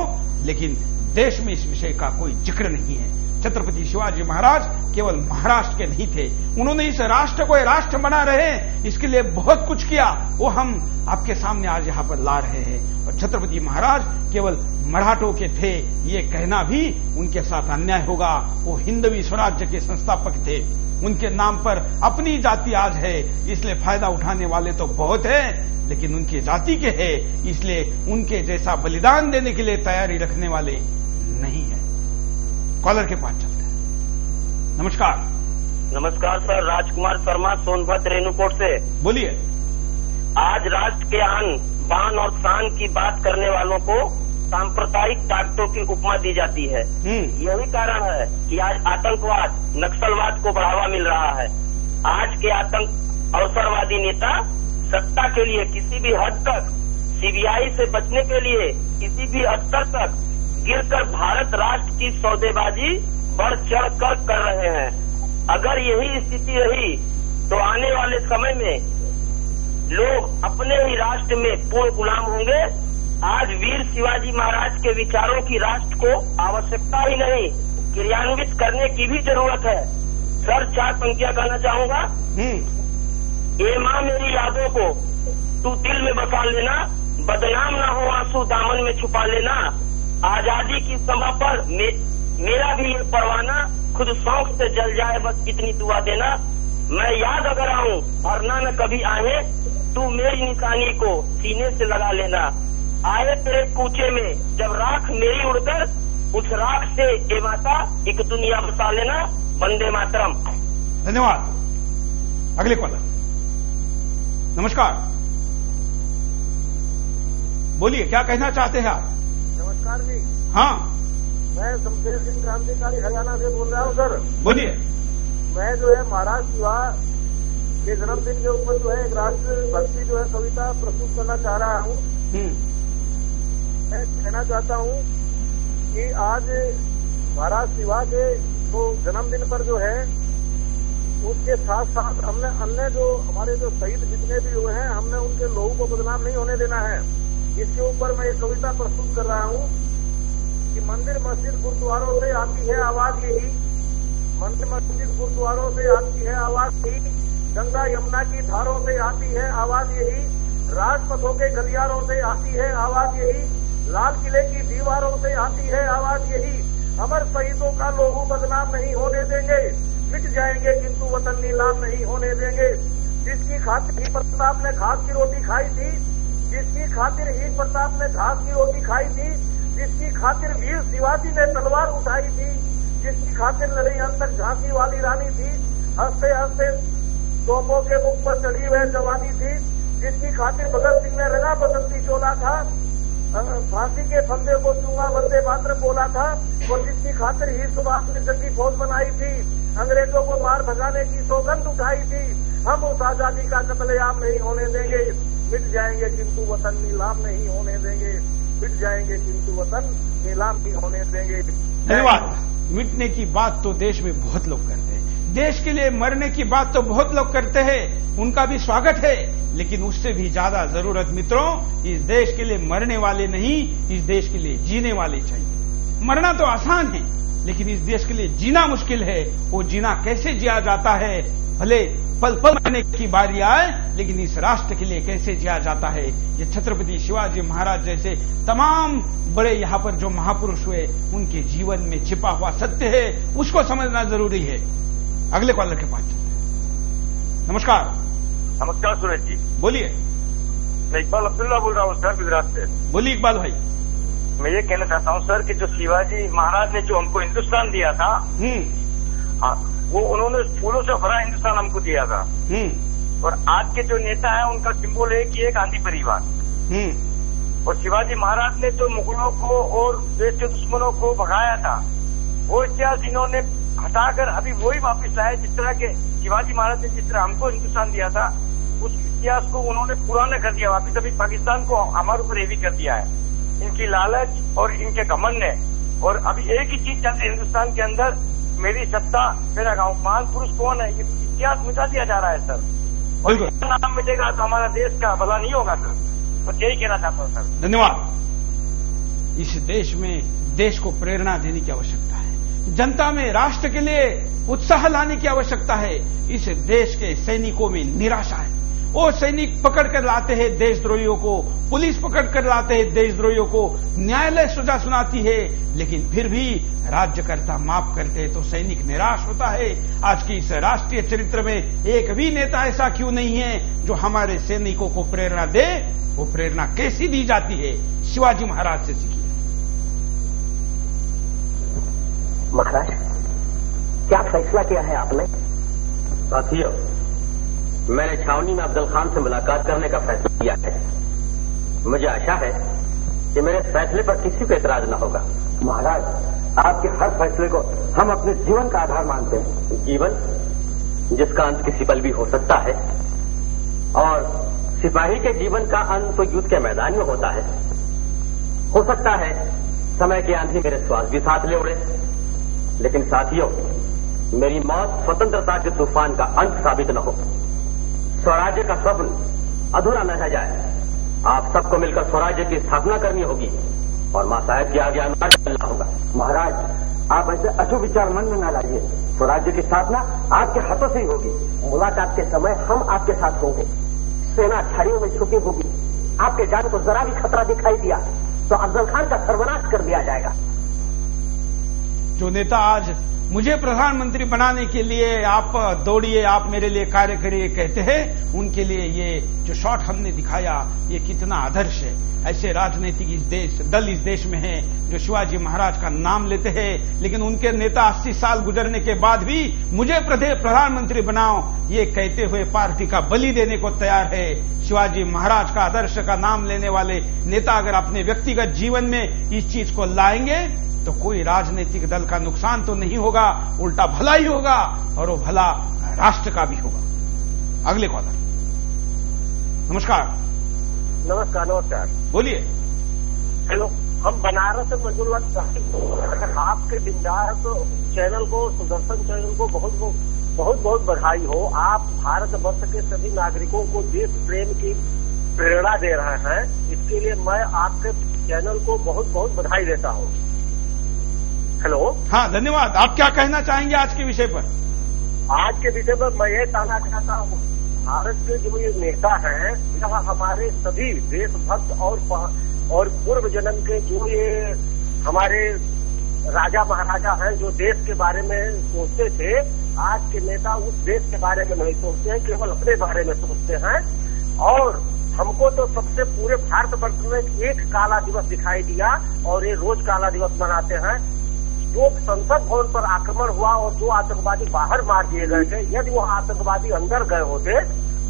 लेकिन देश में इस विषय का कोई जिक्र नहीं है। छत्रपति शिवाजी महाराज केवल महाराष्ट्र के नहीं थे, उन्होंने इस राष्ट्र को राष्ट्र बना रहे हैं, इसके लिए बहुत कुछ किया, वो हम आपके सामने आज यहां पर ला रहे हैं। और छत्रपति महाराज केवल मराठों के थे ये कहना भी उनके साथ अन्याय होगा। वो हिंदवी स्वराज्य के संस्थापक थे, उनके नाम पर अपनी जाति आज है, इसलिए फायदा उठाने वाले तो बहुत है, लेकिन उनकी जाति के है, इसलिए उनके जैसा बलिदान देने के लिए तैयारी रखने वाले नहीं है। कॉलर के पास चलते हैं। नमस्कार। नमस्कार सर, राजकुमार शर्मा सोनभद्र रेणुकोट से। बोलिए। आज राष्ट्र के आन बान और शान की बात करने वालों को सांप्रदायिक ताकतों की उपमा दी जाती है। यही कारण है कि आज आतंकवाद, नक्सलवाद को बढ़ावा मिल रहा है। आज के आतंक अवसरवादी नेता सत्ता के लिए किसी भी हद तक, सीबीआई से बचने के लिए किसी भी स्तर तक गिरकर भारत राष्ट्र की सौदेबाजी बढ़ चढ़ कर रहे हैं। अगर यही स्थिति रही तो आने वाले समय में लोग अपने ही राष्ट्र में पूर्ण गुलाम होंगे। आज वीर शिवाजी महाराज के विचारों की राष्ट्र को आवश्यकता ही नहीं, क्रियान्वित करने की भी जरूरत है। सर, 4 पंक्तियां कहना चाहूंगा। ये माँ मेरी यादों को तू दिल में बसा लेना, बदनाम ना हो आंसू दामन में छुपा लेना। आजादी की सभा पर मेरा भी ये परवाना खुद शौक से जल जाए, बस इतनी दुआ देना। मैं याद अगर आऊं और न कभी आए, तू मेरी निशानी को सीने से लगा लेना। आए तेरे कूचे में जब राख मेरी उड़कर, उस राख से ए माता एक दुनिया बसा लेना। वंदे मातरम। धन्यवाद। अगले कॉलर। नमस्कार, बोलिए, क्या कहना चाहते हैं आप? नमस्कार जी। हाँ, मैं शमशेर सिंह क्रांतिकारी हरियाणा से बोल रहा हूँ सर। बोलिए। मैं जो है महाराज शिवा के जन्मदिन के ऊपर जो है एक राष्ट्र भक्ति जो है कविता प्रस्तुत करना चाह रहा हूँ। मैं कहना चाहता हूँ कि आज महाराज शिवा के तो जन्मदिन पर जो है उसके साथ साथ हमने अन्य जो हमारे जो शहीद जितने भी हुए हैं, हमने उनके लोगों को बदनाम नहीं होने देना है। इसके ऊपर मैं एक कविता प्रस्तुत कर रहा हूँ कि मंदिर मस्जिद गुरुद्वारों से आती है आवाज यही, मंदिर मस्जिद गुरुद्वारों से आती है आवाज यही, गंगा यमुना की धारों से आती है आवाज यही, राजपथों के गलियारों से आती है आवाज यही, लाल किले की दीवारों से आती है आवाज यही। अमर शहीदों का लोगों बदनाम नहीं होने देंगे, मिट जाएंगे किंतु वतन नीलाम नहीं होने देंगे। जिसकी खातिर ही प्रताप ने घास की रोटी खाई थी, जिसकी खातिर ही प्रताप ने घास की रोटी खाई थी, जिसकी खातिर वीर शिवाजी ने तलवार उठाई थी, जिसकी खातिर लड़ाई अंत तक झांसी वाली रानी थी, हंसते हंसते तोपों के मुख पर चढ़ी वह जवानी थी, जिसकी खातिर भगत सिंह ने रंगा बसंती चोला था, फांसी के फंदे को चूंगा वंदे मातरम बोला था, और जिसकी खातिर ही सुभाष ने जंगी फौज बनाई थी, अंग्रेजों को मार भगाने की सौगंध उठाई थी। हम उस आजादी का कत्लेआम नहीं होने देंगे, मिट जाएंगे किंतु वतन नीलाम नहीं होने देंगे, मिट जाएंगे किंतु वतन नीलाम नहीं होने देंगे। धन्यवाद। मिटने की बात तो देश में बहुत लोग करते हैं, देश के लिए मरने की बात तो बहुत लोग करते हैं, उनका भी स्वागत है, लेकिन उससे भी ज्यादा जरूरत मित्रों इस देश के लिए मरने वाले नहीं, इस देश के लिए जीने वाले चाहिए। मरना तो आसान है, लेकिन इस देश के लिए जीना मुश्किल है। वो जीना कैसे जिया जाता है, भले पल पल मरने की बारी आए, लेकिन इस राष्ट्र के लिए कैसे जिया जाता है, ये छत्रपति शिवाजी महाराज जैसे तमाम बड़े यहाँ पर जो महापुरुष हुए उनके जीवन में छिपा हुआ सत्य है, उसको समझना जरूरी है। अगले कॉलर के पास चलते हैं। नमस्कार। नमस्कार सुरेश जी। बोलिए। मैं इकबाल अब्दुल्ला बोल रहा हूँ सर, गुजरात से। बोलिए इकबाल भाई। मैं ये कहना चाहता हूँ सर कि जो शिवाजी महाराज ने जो हमको हिंदुस्तान दिया था, वो उन्होंने फूलों से भरा हिंदुस्तान हमको दिया था। और आज के जो नेता है उनका सिंबल है कि एक गांधी परिवार। और शिवाजी महाराज ने जो मुगलों को और देश के दुश्मनों को भगाया था, वो इतिहास इन्होंने हटाकर अभी वही वापस लाए। जिस तरह के शिवाजी महाराज ने जिस तरह हमको हिंदुस्तान दिया था, उस इतिहास को उन्होंने पुराना कर दिया वापस। अभी पाकिस्तान को हमारे ऊपर हेवी कर दिया है इनकी लालच और इनके घमंड ने। और अभी एक ही चीज चलती है हिंदुस्तान के अंदर, मेरी सत्ता मेरा गांव। महान पुरुष कौन है, ये इतिहास मिटा दिया जा रहा है सर। और नाम मिटेगा तो हमारा देश का भला नहीं होगा सर। तो यही कहना चाहता हूँ सर। धन्यवाद। इस देश में देश को प्रेरणा देने की आवश्यकता है, जनता में राष्ट्र के लिए उत्साह लाने की आवश्यकता है। इस देश के सैनिकों में निराशा है। वो सैनिक पकड़ कर लाते हैं देशद्रोहियों को, पुलिस पकड़ कर लाते हैं देशद्रोहियों को, न्यायालय सजा सुनाती है, लेकिन फिर भी राज्यकर्ता माफ करते हैं तो सैनिक निराश होता है। आज की इस राष्ट्रीय चरित्र में एक भी नेता ऐसा क्यों नहीं है जो हमारे सैनिकों को प्रेरणा दे। वो प्रेरणा कैसी दी जाती है, शिवाजी महाराज से सीखिए। महाराज, क्या फैसला किया है आपने? साथियों, मैंने छावनी में अफजल खान से मुलाकात करने का फैसला किया है। मुझे आशा है कि मेरे फैसले पर किसी को एतराज न होगा। महाराज, आपके हर फैसले को हम अपने जीवन का आधार मानते हैं। जीवन जिसका अंत किसी पल भी हो सकता है, और सिपाही के जीवन का अंत तो युद्ध के मैदान में होता है। हो सकता है समय की आंधी मेरे श्वास भी साथ ले उड़े, लेकिन साथियों, मेरी मौत स्वतंत्रता के तूफान का अंत साबित न हो, स्वराज्य का स्वप्न अधूरा न रह जाए। आप सबको मिलकर स्वराज्य की स्थापना करनी होगी और मां साहेब की आगे अनुवाद करना होगा। महाराज, आप ऐसे अशुभ विचार मन में न लाइए। स्वराज्य की स्थापना आपके हाथों से ही होगी। मुलाकात के समय हम आपके साथ होंगे। सेना झाड़ियों में छुपी होगी। आपके जान को जरा भी खतरा दिखाई दिया तो अफजल खान का सर्वनाश कर दिया जाएगा। जो नेता आज मुझे प्रधानमंत्री बनाने के लिए आप दौड़िए, आप मेरे लिए कार्य करिए कहते हैं, उनके लिए ये जो शॉट हमने दिखाया ये कितना आदर्श है। ऐसे राजनीतिक दल इस देश में हैं जो शिवाजी महाराज का नाम लेते हैं, लेकिन उनके नेता 80 साल गुजरने के बाद भी मुझे प्रधानमंत्री बनाओ ये कहते हुए पार्टी का बलि देने को तैयार है। शिवाजी महाराज का आदर्श का नाम लेने वाले नेता अगर अपने व्यक्तिगत जीवन में इस चीज को लाएंगे तो कोई राजनीतिक दल का नुकसान तो नहीं होगा, उल्टा भला ही होगा, और वो भला राष्ट्र का भी होगा। अगले कॉलर। नमस्कार। नमस्कार। नमस्कार, बोलिए। हेलो, हम बनारस से मंजूरवंत साहिब, आपके बिंदास चैनल को, सुदर्शन चैनल को बहुत बहुत बधाई हो। आप भारत वर्ष के सभी नागरिकों को देश प्रेम की प्रेरणा दे रहे हैं। इसके लिए मैं आपके चैनल को बहुत बहुत बधाई देता हूँ। हेलो। हाँ, धन्यवाद। आप क्या कहना चाहेंगे आज के विषय पर? आज के विषय पर मैं ये कहना चाहता हूँ, भारत के जो ये नेता हैं, यह हमारे सभी देशभक्त और पूर्व जन्म के जो ये हमारे राजा महाराजा हैं, जो देश के बारे में सोचते थे, आज के नेता उस देश के बारे में नहीं सोचते हैं, केवल अपने बारे में सोचते हैं। और हमको तो सबसे पूरे भारतवर्ष में एक काला दिवस दिखाई दिया और ये रोज काला दिवस मनाते हैं। जो संसद भवन पर आक्रमण हुआ और जो आतंकवादी बाहर मार दिए गए थे, यदि वो आतंकवादी अंदर गए होते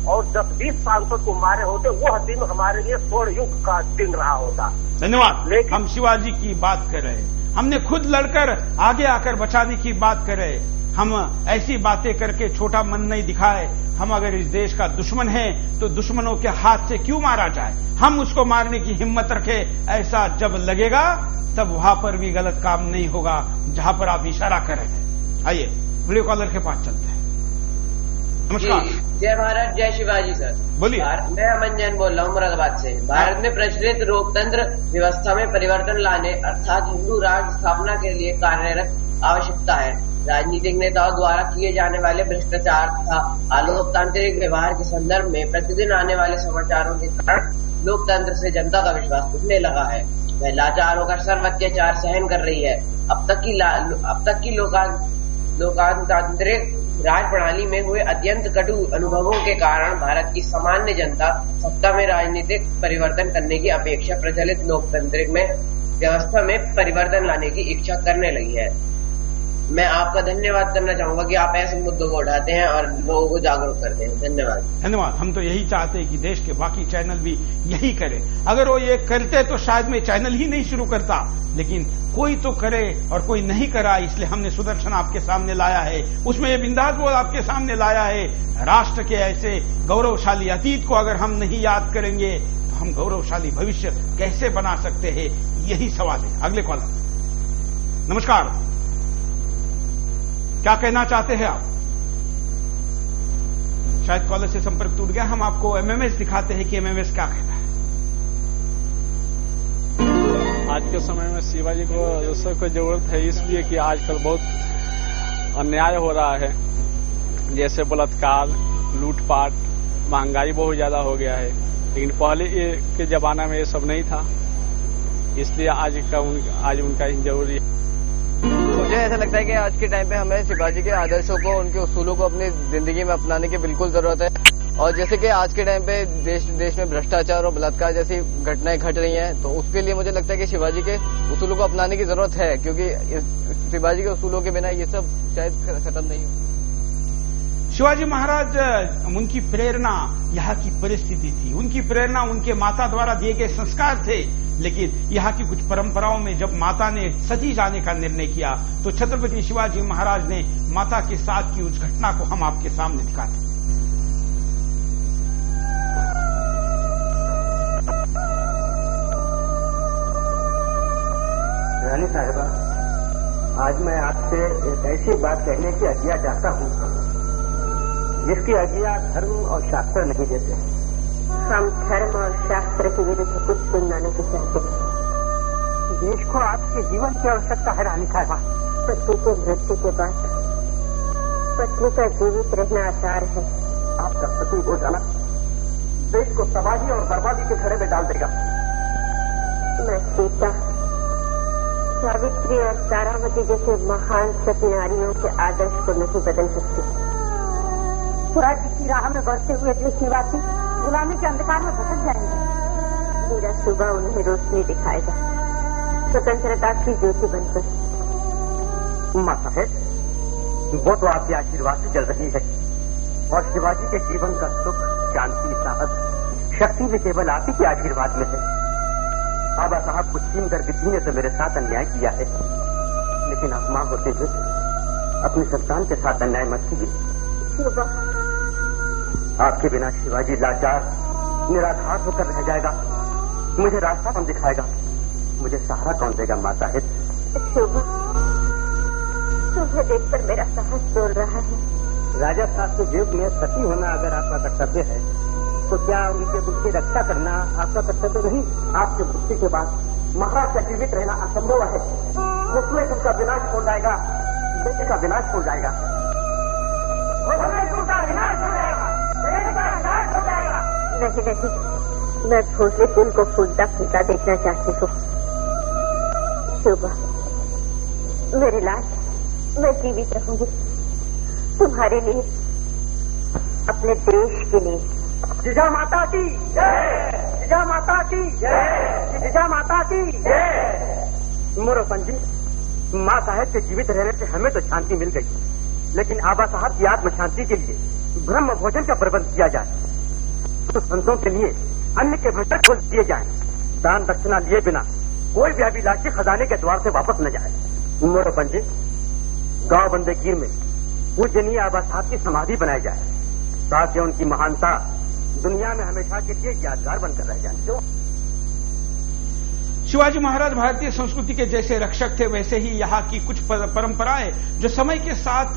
और 10-20 सांसद को मारे होते, वह दिन हमारे लिए स्वर्ण युग का दिन रहा होता। धन्यवाद। लेकिन हम शिवाजी की बात कर रहे हैं, हमने खुद लड़कर आगे आकर बचाने की बात कर रहे हैं। हम ऐसी बातें करके छोटा मन नहीं दिखाए। हम अगर इस देश का दुश्मन है तो दुश्मनों के हाथ से क्यों मारा जाए, हम उसको मारने की हिम्मत रखें। ऐसा जब लगेगा तब वहां पर भी गलत काम नहीं होगा जहां पर आप इशारा कर रहे हैं। आइए वीडियो कॉलर के पास चलते हैं। नमस्कार। जय भारत, जय शिवाजी सर। बोलिए। मैं अमन जैन बोल रहा हूँ मुरादाबाद से। भारत में प्रचलित लोकतंत्र व्यवस्था में परिवर्तन लाने अर्थात हिंदू राज्य स्थापना के लिए कार्यरत आवश्यकता है। राजनीतिक नेताओं द्वारा किए जाने वाले भ्रष्टाचार तथा अलोकतांत्रिक व्यवहार के संदर्भ में प्रतिदिन आने वाले समाचारों के कारण लोकतंत्र से जनता का विश्वास उठने लगा है। वह लाचार होकर सर्व अत्याचार सहन कर रही है। अब तक की लोकतांत्रिक राज प्रणाली में हुए अत्यंत कटु अनुभवों के कारण भारत की सामान्य जनता सत्ता में राजनीतिक परिवर्तन करने की अपेक्षा प्रचलित लोकतांत्रिक में व्यवस्था में परिवर्तन लाने की इच्छा करने लगी है। मैं आपका धन्यवाद करना चाहूंगा कि आप ऐसे मुद्दों को उठाते हैं और लोगों को जागरूक करते हैं। धन्यवाद। धन्यवाद। हम तो यही चाहते हैं कि देश के बाकी चैनल भी यही करें। अगर वो ये करते तो शायद मैं चैनल ही नहीं शुरू करता, लेकिन कोई तो करे और कोई नहीं करा, इसलिए हमने सुदर्शन आपके सामने लाया है। उसमें ये बिंदास बोल आपके सामने लाया है। राष्ट्र के ऐसे गौरवशाली अतीत को अगर हम नहीं याद करेंगे तो हम गौरवशाली भविष्य कैसे बना सकते हैं, यही सवाल है। अगले कॉलर। नमस्कार, क्या कहना चाहते हैं आप? शायद कॉलर से संपर्क टूट गया। हम आपको एमएमएस दिखाते हैं कि एमएमएस क्या कहता है। आज के समय में शिवाजी को सबको जरूरत है, इसलिए कि आजकल बहुत अन्याय हो रहा है, जैसे बलात्कार, लूटपाट, महंगाई बहुत ज्यादा हो गया है। लेकिन पहले के जमाना में ये सब नहीं था, इसलिए आज उनका ही जरूरी है। मुझे ऐसा लगता है कि आज के टाइम पे हमें शिवाजी के आदर्शों को, उनके उसूलों को अपनी जिंदगी में अपनाने की बिल्कुल जरूरत है। और जैसे कि आज के टाइम पे देश में भ्रष्टाचार और बलात्कार जैसी घटनाएं घट रही हैं, तो उसके लिए मुझे लगता है कि शिवाजी के उसूलों को अपनाने की जरूरत है, क्योंकि शिवाजी के उसूलों के बिना ये सब शायद खत्म नहीं हो। शिवाजी महाराज, उनकी प्रेरणा यहाँ की परिस्थिति थी, उनकी प्रेरणा उनके माता द्वारा दिए गए संस्कार थे। लेकिन यहाँ की कुछ परंपराओं में जब माता ने सती जाने का निर्णय किया तो छत्रपति शिवाजी महाराज ने माता के साथ की उस घटना को हम आपके सामने दिखाते। रानी साहिबा, आज मैं आपसे एक ऐसी बात कहने की आज्ञा चाहता हूँ जिसकी आज्ञा धर्म और शास्त्र नहीं देते। हम धर्म और शास्त्र के विरुद्ध कुछ सुनना नहीं चाहते। देश को आपके जीवन की आवश्यकता है रानी साहिबा। पति के मृत्यु के बाद पत्नी का जीवित रहना आसार है। आपका पति हो जाना देश को तबाही और बर्बादी के घड़े में डाल देगा। मैं सीता, सावित्री और तारावती जैसे महान सती नारियों के आदर्श को नहीं बदल सकती। स्वराज्य की राह में बढ़ते हुए देशनिवासी गुलामी के अंधकार में भटक जाएंगे। मेरा सुबह उन्हें रोशनी दिखाएगा, स्वतंत्रता की ज्योति बनकर। माँ साहेब, वो तो आपके आशीर्वाद से जल रही है और शिवाजी के जीवन का सुख, शांति, साहस, शक्ति भी केवल आप ही के आशीर्वाद में है। बाबा साहब कुछ छीन करके जीने से मेरे साथ अन्याय किया है, लेकिन आप मां होते हुए अपने संतान के साथ अन्याय मत कीजिए। आपके बिना शिवाजी लाचार, निराधार होकर रह जाएगा। मुझे रास्ता कौन दिखाएगा? मुझे सहारा कौन देगा? माँ साहिब, शोभा, तुम्हें देखकर मेरा साहस डोल रहा है। राजा साहब के युग में सती होना अगर आपका कर्तव्य है, तो क्या उनके बुद्धि रक्षा करना आपका कर्तव्य नहीं? आपके मृत्यु के बाद महाराज का जीवित रहना असंभव है। उसमें उनका विनाश हो जाएगा, देश का विनाश हो जाएगा। नहीं, मैं भोसले फूल को फूलता फूलता देखना चाहती हूँ। शोभा, मेरे लाल, मैं जीवित रहूंगी तुम्हारे लिए, अपने देश के लिए। जिजा माता की जय, जिजा माता की जय, जिजा माता की जय। मोरोपन जी, माँ साहेब के जीवित रहने से हमें तो शांति मिल गई, लेकिन आबा साहब की आत्म शांति के लिए ब्रह्म भोजन का प्रबंध किया जाए, तो संतों के लिए अन्न के भंडार खोल दिए जाए। दान दक्षिणा लिए बिना कोई भी अभिलाषी खजाने के द्वार से वापस न जाए। मोरोपन जी, गांव बंदेगीर में पूजनीय आबा साहब की समाधि बनाई जाए, ताकि उनकी महानता दुनिया में हमेशा के लिए यादगार बनकर रह जाए। शिवाजी महाराज भारतीय संस्कृति के जैसे रक्षक थे, वैसे ही यहाँ की कुछ परंपराएं जो समय के साथ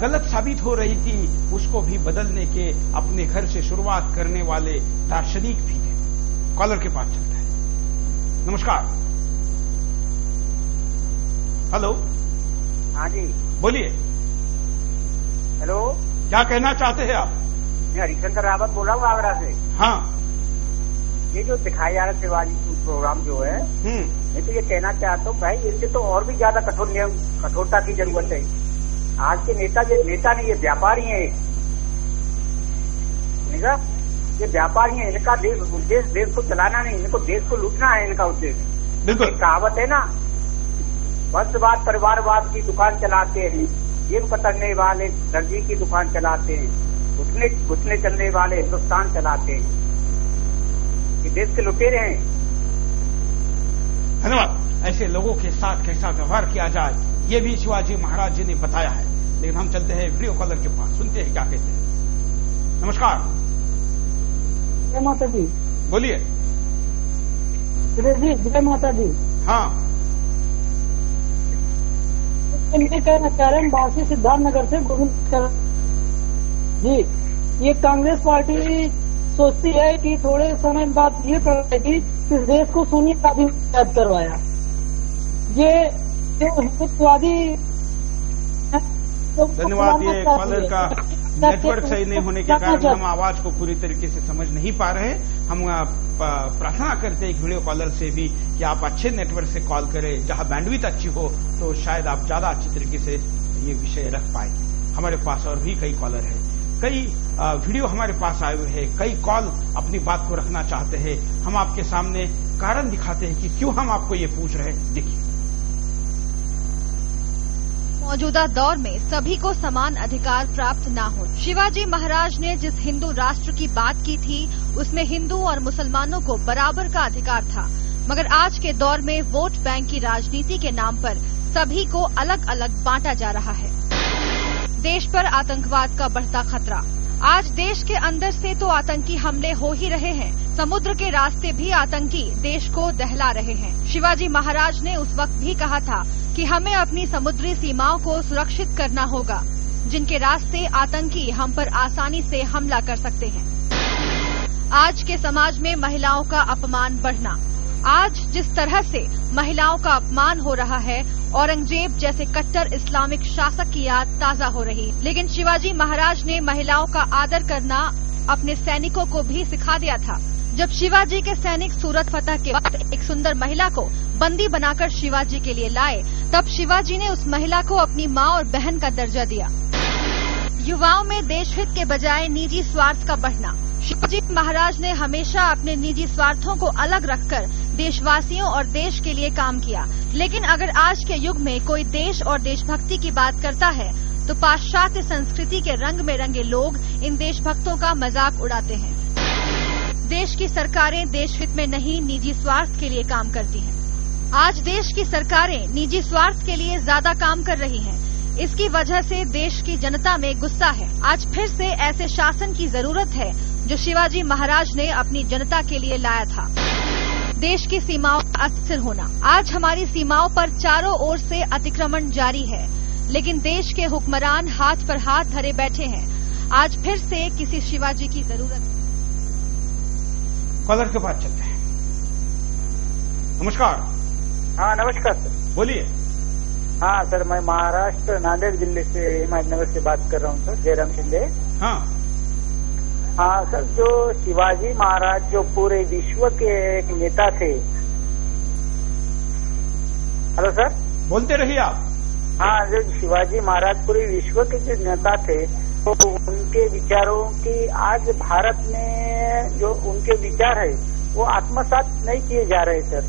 गलत साबित हो रही थी, उसको भी बदलने के अपने घर से शुरुआत करने वाले दार्शनिक भी थे। कॉलर के पास चलते हैं। नमस्कार। हेलो। हाँ जी, बोलिए। हेलो, क्या कहना चाहते हैं आप? मैं हरिशंकर रावत बोल रहा हूँ आगरा से। हाँ, ये जो दिखाया जा रहा शिवाजी प्रोग्राम जो है, मैं तो ये कहना चाहता हूँ भाई, इससे तो और भी ज्यादा कठोरता की जरूरत है। आज के नेता नहीं, ये व्यापारी हैं। ये व्यापारी हैं, इनका देश को चलाना नहीं, इनको देश को लूटना है इनका उद्देश्य। बिल्कुल कहावत है ना, वंशवाद परिवारवाद की दुकान चलाते हैं, जेब कतरने वाले दर्जी की दुकान चलाते हैं, घुटने चलने वाले हिंदुस्तान चलाते हैं। ये देश के लुटेरे हैं। धन्यवाद। ऐसे लोगों के साथ कैसा व्यवहार किया जाए, ये भी शिवाजी महाराज जी ने बताया है। लेकिन हम चलते हैं वीडियो कॉलर के पास, सुनते हैं क्या कहते हैं। नमस्कार। जय माता दी। बोलिए। जी जय माता दी। हाँ, मैं कहना चाह रहे हैं बासी सिद्धार्थनगर से गोविंद जी। ये कांग्रेस पार्टी सोचती है कि थोड़े समय बाद ये करेगी इस देश को सोनिया गांधी ने याद करवाया। ये जो हिंदुत्ववादी। धन्यवाद। ये कॉलर का नेटवर्क सही नहीं होने के कारण हम आवाज को पूरी तरीके से समझ नहीं पा रहे। हम प्रार्थना करते हैं एक वीडियो कॉलर से भी कि आप अच्छे नेटवर्क से कॉल करें, जहां बैंडविड्थ अच्छी हो, तो शायद आप ज्यादा अच्छी तरीके से ये विषय रख पाएंगे। हमारे पास और भी कई कॉलर हैं, कई वीडियो हमारे पास आए हुए हैं, कई कॉल अपनी बात को रखना चाहते हैं। हम आपके सामने कारण दिखाते हैं कि क्यों हम आपको ये पूछ रहे हैं। देखिए, मौजूदा दौर में सभी को समान अधिकार प्राप्त न हो। शिवाजी महाराज ने जिस हिंदू राष्ट्र की बात की थी, उसमें हिंदू और मुसलमानों को बराबर का अधिकार था। मगर आज के दौर में वोट बैंक की राजनीति के नाम पर सभी को अलग अलग बांटा जा रहा है। देश पर आतंकवाद का बढ़ता खतरा। आज देश के अंदर से तो आतंकी हमले हो ही रहे हैं, समुद्र के रास्ते भी आतंकी देश को दहला रहे हैं। शिवाजी महाराज ने उस वक्त भी कहा था कि हमें अपनी समुद्री सीमाओं को सुरक्षित करना होगा, जिनके रास्ते आतंकी हम पर आसानी से हमला कर सकते हैं। आज के समाज में महिलाओं का अपमान बढ़ना। आज जिस तरह से महिलाओं का अपमान हो रहा है, औरंगजेब जैसे कट्टर इस्लामिक शासक की याद ताजा हो रही। लेकिन शिवाजी महाराज ने महिलाओं का आदर करना अपने सैनिकों को भी सिखा दिया था। जब शिवाजी के सैनिक सूरत फतह के वक्त एक सुंदर महिला को बंदी बनाकर शिवाजी के लिए लाए, तब शिवाजी ने उस महिला को अपनी माँ और बहन का दर्जा दिया। युवाओं में देशहित के बजाय निजी स्वार्थ का बढ़ना। शिवाजी महाराज ने हमेशा अपने निजी स्वार्थों को अलग रखकर देशवासियों और देश के लिए काम किया। लेकिन अगर आज के युग में कोई देश और देशभक्ति की बात करता है, तो पाश्चात्य संस्कृति के रंग में रंगे लोग इन देशभक्तों का मजाक उड़ाते हैं। देश की सरकारें देशहित में नहीं, निजी स्वार्थ के लिए काम करती हैं। आज देश की सरकारें निजी स्वार्थ के लिए ज्यादा काम कर रही हैं। इसकी वजह से देश की जनता में गुस्सा है। आज फिर से ऐसे शासन की जरूरत है जो शिवाजी महाराज ने अपनी जनता के लिए लाया था। देश की सीमाओं का अस्थिर होना। आज हमारी सीमाओं पर चारों ओर से अतिक्रमण जारी है, लेकिन देश के हुक्मरान हाथ पर हाथ धरे बैठे हैं। आज फिर से किसी शिवाजी की जरूरत है। कॉलर के पास चलते हैं। नमस्कार। हाँ नमस्कार सर। बोलिए। हाँ सर, मैं महाराष्ट्र नांदेड़ जिले से हिमायतनगर से बात कर रहा हूँ सर, जयराम शिंदे। हाँ सर, जो शिवाजी महाराज जो पूरे विश्व के एक नेता थे। हेलो सर, बोलते रहिए आप। हाँ, जो शिवाजी महाराज पूरे विश्व के जो नेता थे, तो उनके विचारों की आज भारत में जो उनके विचार है वो आत्मसात नहीं किए जा रहे सर।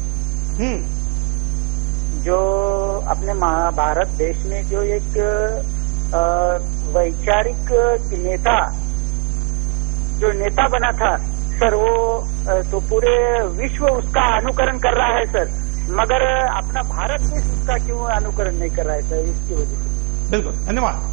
जो अपने भारत देश में जो एक वैचारिक नेता बना था सर, वो तो पूरे विश्व उसका अनुकरण कर रहा है सर, मगर अपना भारत देश उसका क्यों अनुकरण नहीं कर रहा है सर, इसकी वजह से। बिल्कुल, धन्यवाद।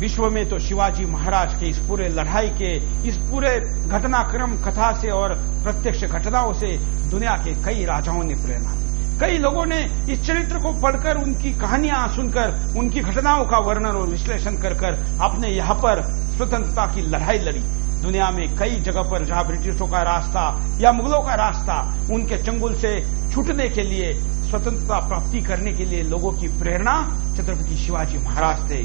विश्व में तो शिवाजी महाराज के इस पूरे लड़ाई के, इस पूरे घटनाक्रम कथा से और प्रत्यक्ष घटनाओं से दुनिया के कई राजाओं ने प्रेरणा ली। कई लोगों ने इस चरित्र को पढ़कर, उनकी कहानियां सुनकर, उनकी घटनाओं का वर्णन और विश्लेषण कर अपने यहाँ पर स्वतंत्रता की लड़ाई लड़ी। दुनिया में कई जगह पर जहां ब्रिटिशों का रास्ता या मुगलों का रास्ता उनके चंगुल से छूटने के लिए, स्वतंत्रता प्राप्ति करने के लिए लोगों की प्रेरणा छत्रपति शिवाजी महाराज थे।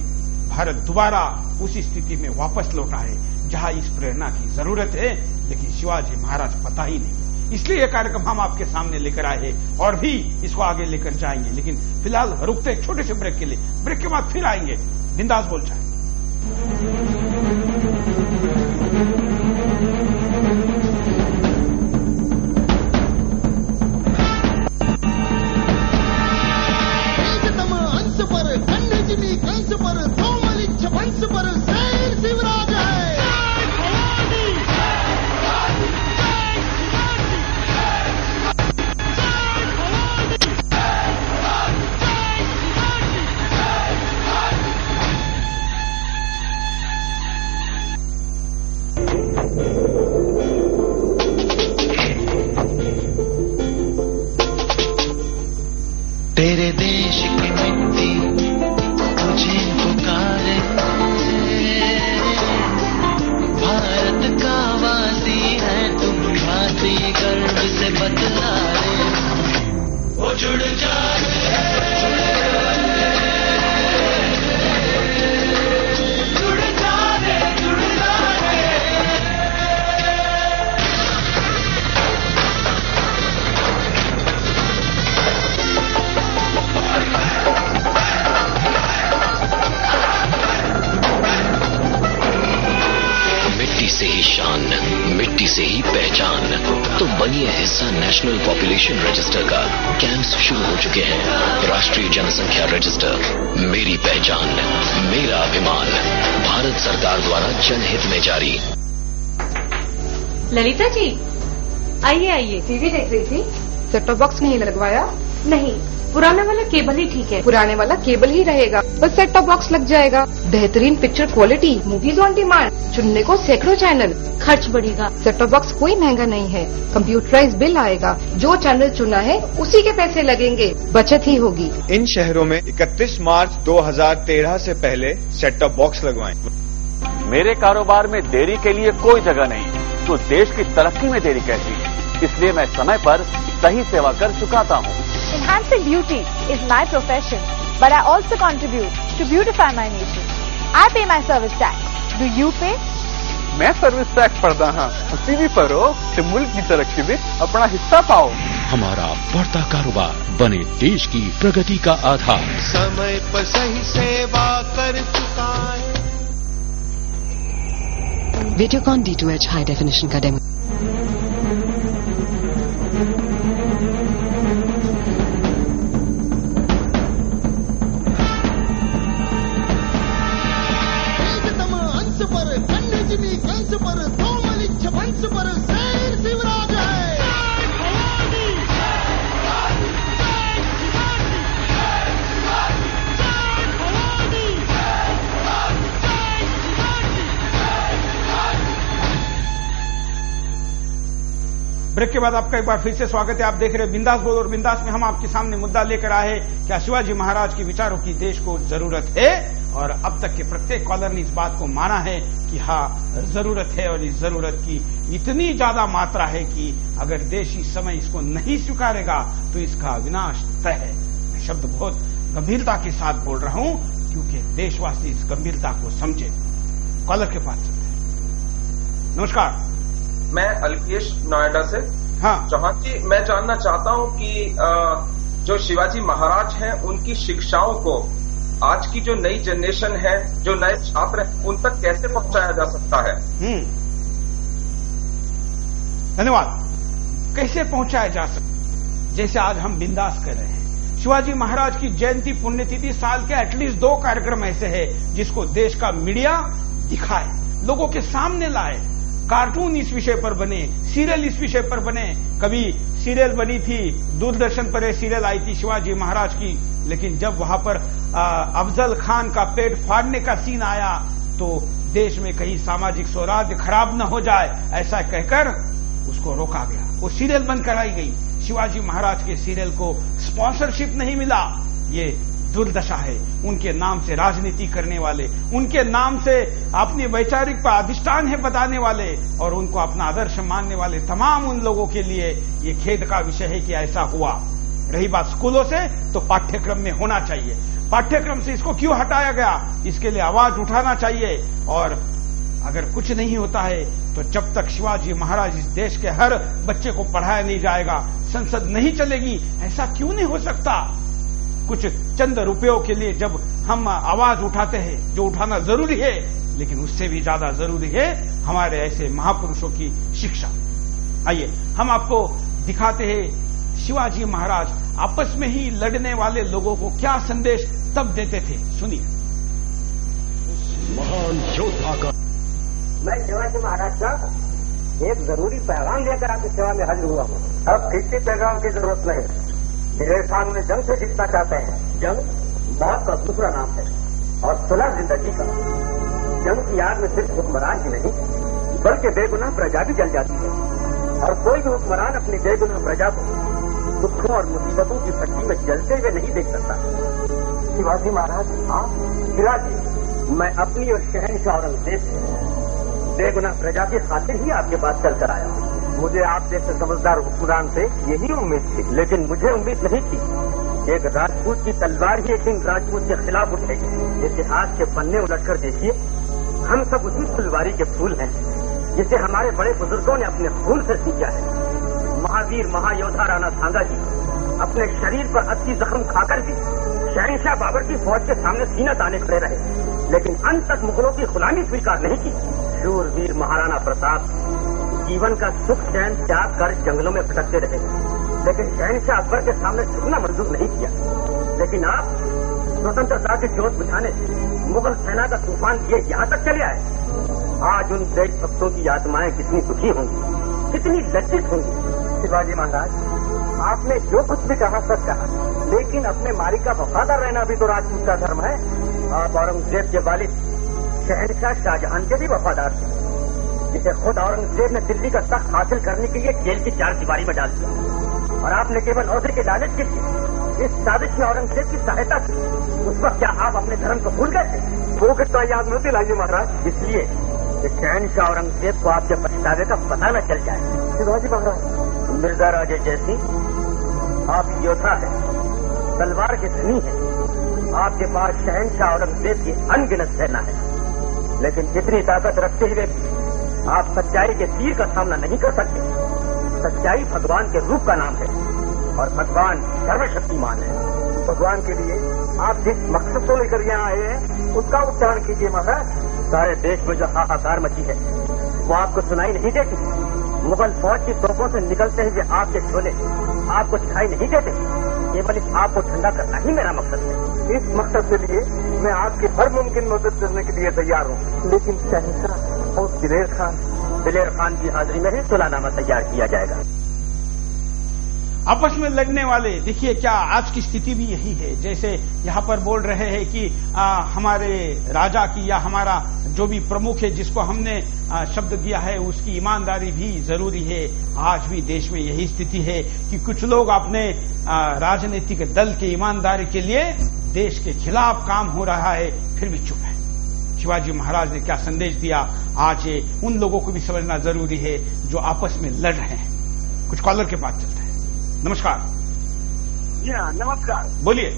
भारत दोबारा उसी स्थिति में वापस लौटा है जहां इस प्रेरणा की जरूरत है, लेकिन शिवाजी महाराज पता ही नहीं। इसलिए यह कार्यक्रम हम आपके सामने लेकर आए हैं और भी इसको आगे लेकर जाएंगे। लेकिन फिलहाल रुकते एक छोटे से ब्रेक के लिए, ब्रेक के बाद फिर आएंगे बिंदास बोल जाए। तेरे देश की मिट्टी तुझे पुकारे, भारत का वासी है तुम, भारतीय गर्व से बतला रे, वो जुड़ जा से ही शान, मिट्टी से ही पहचान। तो बनिए हिस्सा नेशनल पॉपुलेशन रजिस्टर का। कैंप्स शुरू हो चुके हैं। राष्ट्रीय जनसंख्या रजिस्टर, मेरी पहचान, मेरा अभिमान, भारत सरकार द्वारा जनहित में जारी। ललिता जी आइए आइए। टीवी देख रही थी। सेट टॉप बॉक्स नहीं लगवाया? नहीं, पुराना वाला केबल ही ठीक है। पुराने वाला केबल ही रहेगा, बस सेट टॉप बॉक्स लग जाएगा। बेहतरीन picture quality, movies on demand, चुनने को सैकड़ों चैनल। खर्च बढ़ेगा। सेट टॉप बॉक्स कोई महंगा नहीं है, कंप्यूटराइज बिल आएगा, जो चैनल चुना है उसी के पैसे लगेंगे, बचत ही होगी। इन शहरों में 31 मार्च 2013 से पहले सेट टॉप बॉक्स लगवाएं। मेरे कारोबार में देरी के लिए कोई जगह नहीं, तो देश की तरक्की में देरी कैसी, इसलिए मैं समय पर सही सेवा कर चुकाता हूँ। Enhancing beauty is my profession, but I also contribute to beautify my nation. I pay my service tax. Do you pay? मैं सर्विस टैक्स भरता हाँ, टीवी पर हो तो मुल्क की तरक्की में अपना हिस्सा पाओ। हमारा बढ़ता कारोबार बने देश की प्रगति का आधार। समय पर सही सेवा कर चुका है। वीडियोकॉन D2H हाई डेफिनेशन का डेमो। ब्रेक के बाद आपका एक बार फिर से स्वागत है। आप देख रहे हैं बिंदास बोल, और बिंदास में हम आपके सामने मुद्दा लेकर आए हैं, क्या शिवाजी महाराज के विचारों की देश को जरूरत है। और अब तक के प्रत्येक कॉलर ने इस बात को माना है कि हाँ जरूरत है, और इस जरूरत की इतनी ज्यादा मात्रा है कि अगर देश इस समय इसको नहीं स्वीकारेगा तो इसका विनाश तय है। मैं शब्द बहुत गंभीरता के साथ बोल रहा हूं क्योंकि देशवासी इस गंभीरता को समझे। कॉलर के पास चलते हैं। नमस्कार, मैं अल्केश नोएडा से। हाँ चौहान जी, मैं जानना चाहता हूं कि जो शिवाजी महाराज हैं उनकी शिक्षाओं को आज की जो नई जनरेशन है, जो नए छात्र हैं, उन तक कैसे पहुंचाया जा सकता है? धन्यवाद। कैसे पहुंचाया जा सकता, जैसे आज हम बिंदास कर रहे हैं। शिवाजी महाराज की जयंती पुण्यतिथि साल के एटलीस्ट 2 कार्यक्रम ऐसे हैं जिसको देश का मीडिया दिखाए, लोगों के सामने लाए। कार्टून इस विषय पर बने, सीरियल इस विषय पर बने। कभी सीरियल बनी थी, दूरदर्शन पर सीरियल आई थी शिवाजी महाराज की, लेकिन जब वहां पर अफजल खान का पेट फाड़ने का सीन आया तो देश में कहीं सामाजिक सौहार्द खराब न हो जाए ऐसा कहकर उसको रोका गया। वो सीरियल बंद कराई गई। शिवाजी महाराज के सीरियल को स्पॉन्सरशिप नहीं मिला। ये दुर्दशा है। उनके नाम से राजनीति करने वाले, उनके नाम से अपनी वैचारिक पर अधिष्ठान है बताने वाले और उनको अपना आदर्श मानने वाले तमाम उन लोगों के लिए ये खेद का विषय है कि ऐसा हुआ। रही बात स्कूलों से, तो पाठ्यक्रम में होना चाहिए। पाठ्यक्रम से इसको क्यों हटाया गया, इसके लिए आवाज उठाना चाहिए। और अगर कुछ नहीं होता है तो तो जब तक शिवाजी महाराज इस देश के हर बच्चे को पढ़ाया नहीं जाएगा, संसद नहीं चलेगी। ऐसा क्यों नहीं हो सकता? कुछ चंद रुपयों के लिए जब हम आवाज उठाते हैं, जो उठाना जरूरी है, लेकिन उससे भी ज्यादा जरूरी है हमारे ऐसे महापुरुषों की शिक्षा। आइए हम आपको दिखाते हैं शिवाजी महाराज आपस में ही लड़ने वाले लोगों को क्या संदेश तब देते थे। सुनिए। महान योद्धा का मैं शिवाजी महाराज का एक जरूरी पैगाम लेकर आपकी सेवा में हाजिर हुआ हूँ। अब किसी पैगाम की जरूरत नहीं। मेरे सामने जंग से जीतना चाहते हैं। जंग मौत का दूसरा नाम है और सुलह जिंदगी का। जंग की आग में सिर्फ हुक्मरान ही नहीं बल्कि बेगुनाह प्रजा भी जल जाती है और कोई भी हुक्मरान अपनी बेगुनाह प्रजा को दुखों और मुसीबतों की भट्टी में जलते हुए नहीं देख सकता। शिवाजी महाराज आप शिवाजी, मैं अपनी और शहंशाह औरंगजेब बेगुनाह प्रजा की खातिर ही आपके पास चल कर आया। मुझे आप जैसे समझदार हुक्मरान से यही उम्मीद थी, लेकिन मुझे उम्मीद नहीं थी एक राजपूत की तलवार ही एक दिन राजपूत के खिलाफ उठेगी। इतिहास के पन्ने उलटकर देखिए, हम सब उसी फुलवारी के फूल हैं जिसे हमारे बड़े बुजुर्गों ने अपने खून से सींचा है। महावीर महायोद्धा राणा सांगा जी अपने शरीर पर 80 जख्म खाकर भी शहंशाह बाबर की फौज के सामने सीना ताने खड़े रहे, लेकिन अंत तक मुगलों की गुलामी स्वीकार नहीं की। शूरवीर महाराणा प्रताप जीवन का सुख चैन त्याग कर जंगलों में भटकते रहे, लेकिन शहंशाह अकबर के सामने झुकना मंजूर नहीं किया। लेकिन आप स्वतंत्रता की जोत बुझाने मुगल सेना का तूफान लिए यहाँ तक चले आए। आज उन देशभक्तों की आत्माएं कितनी दुखी होंगी, कितनी लज्जित होंगी। शिवाजी महाराज, आपने जो कुछ भी कहा सच कहा, लेकिन अपने मालिक का वफादार रहना भी तो राजपूत का धर्म है। आप औरंगजेब के वालिद शहंशाह शाहजहां के भी वफादार थे, जिसे खुद औरंगजेब ने दिल्ली का तख्त हासिल करने के लिए जेल की 4 दीवारी में डाल दिया। और आपने केवल ओहदे के लालच के लिए इस साजिश में औरंगजेब की सहायता की। उस वक्त क्या आप अपने धर्म को भूल गए थे? वो कितना याद न दिलाइए महाराज, इसलिए कि शहंशाह औरंगजेब को आपके पछतावे का पता न चल जाए। शिवाजी महाराज, मिर्जा राजे जैसी आप योद्धा है, तलवार के धनी है, आपके पास शहंशाह औरंगजेब की अनगिनत सेना है, लेकिन इतनी ताकत रखते हुए आप सच्चाई के तीर का सामना नहीं कर सकते। सच्चाई भगवान के रूप का नाम है और भगवान सर्वशक्तिमान है। भगवान के लिए आप जिस मकसद को लेकर यहाँ आए हैं उसका उच्चारण कीजिए महाराज। सारे देश में जो हाहाकार मची है वो आपको सुनाई नहीं देती। मुगल फौज की तोपों से निकलते हुए आपके शोले आपको दिखाई नहीं देते। केवल इस आग को ठंडा करना ही मेरा मकसद है। इस मकसद के लिए मैं आपकी हर मुमकिन मदद करने के लिए तैयार हूँ, लेकिन शहंशाह और दिलेर खान की हाजिरी में ही सुलहनामा तैयार किया जाएगा। आपस में लड़ने वाले, देखिए क्या आज की स्थिति भी यही है। जैसे यहाँ पर बोल रहे हैं कि हमारे राजा की या हमारा जो भी प्रमुख है जिसको हमने शब्द दिया है उसकी ईमानदारी भी जरूरी है। आज भी देश में यही स्थिति है कि कुछ लोग अपने राजनीतिक दल की ईमानदारी के लिए देश के खिलाफ काम हो रहा है, फिर भी चुप है। शिवाजी महाराज ने क्या संदेश दिया, आज उन लोगों को भी समझना जरूरी है जो आपस में लड़ रहे हैं। कुछ कॉलर के पास चलते हैं। नमस्कार। जी हाँ, नमस्कार। बोलिए।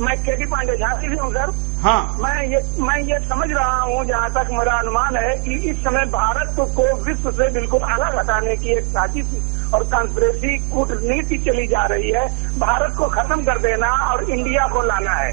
मैं केडी पांडे झांसी से हूँ सर। हाँ। मैं ये समझ रहा हूँ, जहाँ तक मेरा अनुमान है कि इस समय भारत को विश्व से बिल्कुल अलग हटाने की एक साजिश और कांस्पिरेसी कूटनीति चली जा रही है। भारत को खत्म कर देना और इंडिया को लाना है।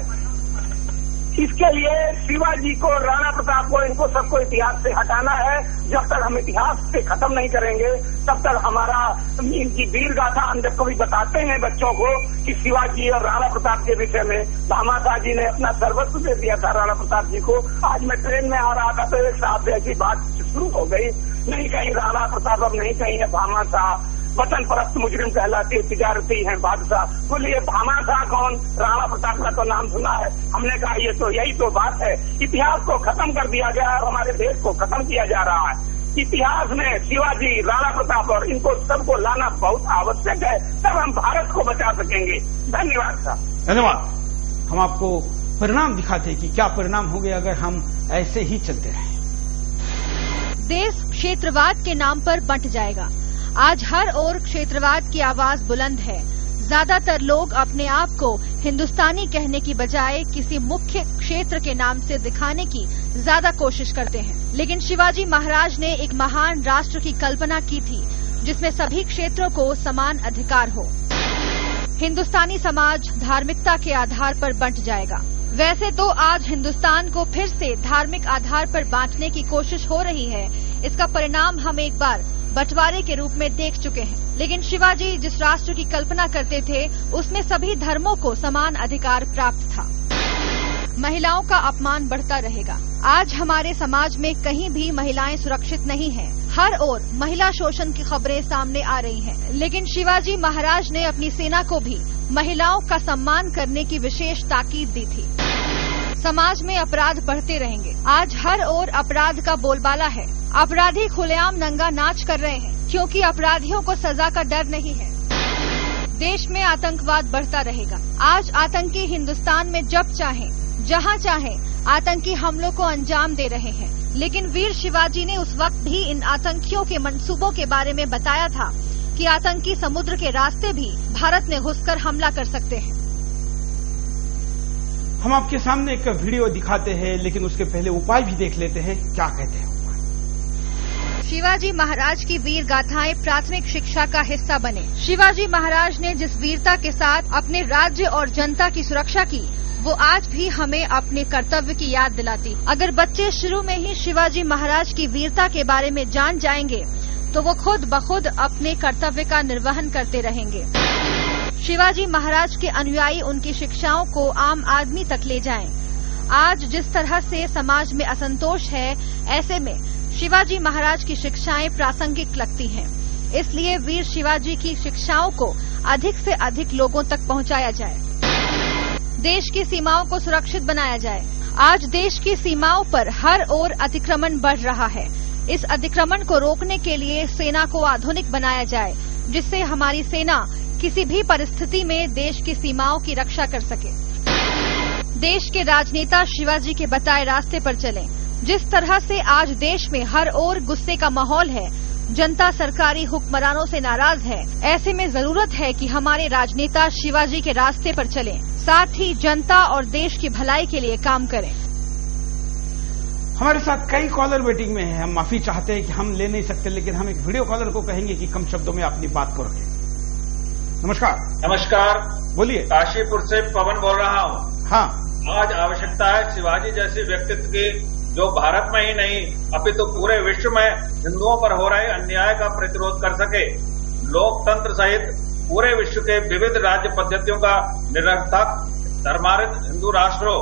इसके लिए शिवाजी को, राणा प्रताप को, इनको सबको इतिहास से हटाना है। जब तक हम इतिहास से खत्म नहीं करेंगे तब तक हमारा इनकी वीर गाथा हम जब कभी बताते हैं बच्चों को कि शिवाजी और राणा प्रताप के विषय में भामाशाह जी ने अपना सर्वस्व दे दिया था राणा प्रताप जी को। आज मैं ट्रेन में आ रहा था तो एक साहब से ऐसी बात शुरू हो गई, नहीं कहीं राणा प्रताप, अब नहीं कहीं है भामाशाह। वतन परस्त मुजरिम कहलाते तिजारती हैं बादशाह। बोलिए भामाशाह कौन? राणा प्रताप का तो नाम सुना है। हमने कहा ये तो यही तो बात है, इतिहास को खत्म कर दिया गया और हमारे देश को खत्म किया जा रहा है। इतिहास में शिवाजी, राणा प्रताप और इनको सबको लाना बहुत आवश्यक है, तब हम भारत को बचा सकेंगे। धन्यवाद साहब। धन्यवाद। हम आपको परिणाम दिखाते कि क्या परिणाम होंगे अगर हम ऐसे ही चलते रहे। देश क्षेत्रवाद के नाम पर बंट जाएगा। आज हर ओर क्षेत्रवाद की आवाज बुलंद है। ज्यादातर लोग अपने आप को हिंदुस्तानी कहने की बजाय किसी मुख्य क्षेत्र के नाम से दिखाने की ज्यादा कोशिश करते हैं। लेकिन शिवाजी महाराज ने एक महान राष्ट्र की कल्पना की थी जिसमें सभी क्षेत्रों को समान अधिकार हो। हिंदुस्तानी समाज धार्मिकता के आधार पर बंट जाएगा। वैसे तो आज हिंदुस्तान को फिर से धार्मिक आधार पर बांटने की कोशिश हो रही है। इसका परिणाम हम एक बार बंटवारे के रूप में देख चुके हैं। लेकिन शिवाजी जिस राष्ट्र की कल्पना करते थे उसमें सभी धर्मों को समान अधिकार प्राप्त था। महिलाओं का अपमान बढ़ता रहेगा। आज हमारे समाज में कहीं भी महिलाएं सुरक्षित नहीं हैं। हर ओर महिला शोषण की खबरें सामने आ रही हैं। लेकिन शिवाजी महाराज ने अपनी सेना को भी महिलाओं का सम्मान करने की विशेष ताकीद दी थी। समाज में अपराध बढ़ते रहेंगे। आज हर ओर अपराध का बोलबाला है। अपराधी खुलेआम नंगा नाच कर रहे हैं क्योंकि अपराधियों को सजा का डर नहीं है। देश में आतंकवाद बढ़ता रहेगा। आज आतंकी हिंदुस्तान में जब चाहे जहां चाहे आतंकी हमलों को अंजाम दे रहे हैं। लेकिन वीर शिवाजी ने उस वक्त भी इन आतंकियों के मंसूबों के बारे में बताया था कि आतंकी समुद्र के रास्ते भी भारत में घुसकर हमला कर सकते हैं। हम आपके सामने एक वीडियो दिखाते हैं, लेकिन उसके पहले उपाय भी देख लेते हैं। क्या कहते हैं उपाय? शिवाजी महाराज की वीर गाथाएं प्राथमिक शिक्षा का हिस्सा बने। शिवाजी महाराज ने जिस वीरता के साथ अपने राज्य और जनता की सुरक्षा की, वो आज भी हमें अपने कर्तव्य की याद दिलाती। अगर बच्चे शुरू में ही शिवाजी महाराज की वीरता के बारे में जान जाएंगे तो वो खुद ब खुद अपने कर्तव्य का निर्वहन करते रहेंगे। शिवाजी महाराज के अनुयायी उनकी शिक्षाओं को आम आदमी तक ले जाएं। आज जिस तरह से समाज में असंतोष है, ऐसे में शिवाजी महाराज की शिक्षाएं प्रासंगिक लगती हैं। इसलिए वीर शिवाजी की शिक्षाओं को अधिक से अधिक लोगों तक पहुंचाया जाए। देश की सीमाओं को सुरक्षित बनाया जाए। आज देश की सीमाओं पर हर ओर अतिक्रमण बढ़ रहा है। इस अतिक्रमण को रोकने के लिए सेना को आधुनिक बनाया जाए, जिससे हमारी सेना किसी भी परिस्थिति में देश की सीमाओं की रक्षा कर सके। देश के राजनेता शिवाजी के बताए रास्ते पर चलें। जिस तरह से आज देश में हर ओर गुस्से का माहौल है, जनता सरकारी हुक्मरानों से नाराज है, ऐसे में जरूरत है कि हमारे राजनेता शिवाजी के रास्ते पर चलें, साथ ही जनता और देश की भलाई के लिए काम करें। हमारे साथ कई कॉलर वेटिंग में हैं। हम माफी चाहते हैं कि हम ले नहीं सकते, लेकिन हम एक वीडियो कॉलर को कहेंगे कि कम शब्दों में अपनी बात को रखें। नमस्कार। नमस्कार, बोलिए। काशीपुर से पवन बोल रहा हूँ। हाँ, आज आवश्यकता है शिवाजी जैसे व्यक्तित्व की, जो भारत में ही नहीं अपितु पूरे विश्व में हिंदुओं पर हो रहे अन्याय का प्रतिरोध कर सके। लोकतंत्र सहित पूरे विश्व के विविध राज्य पद्धतियों का निरर्थक धर्मारित हिंदू राष्ट्रों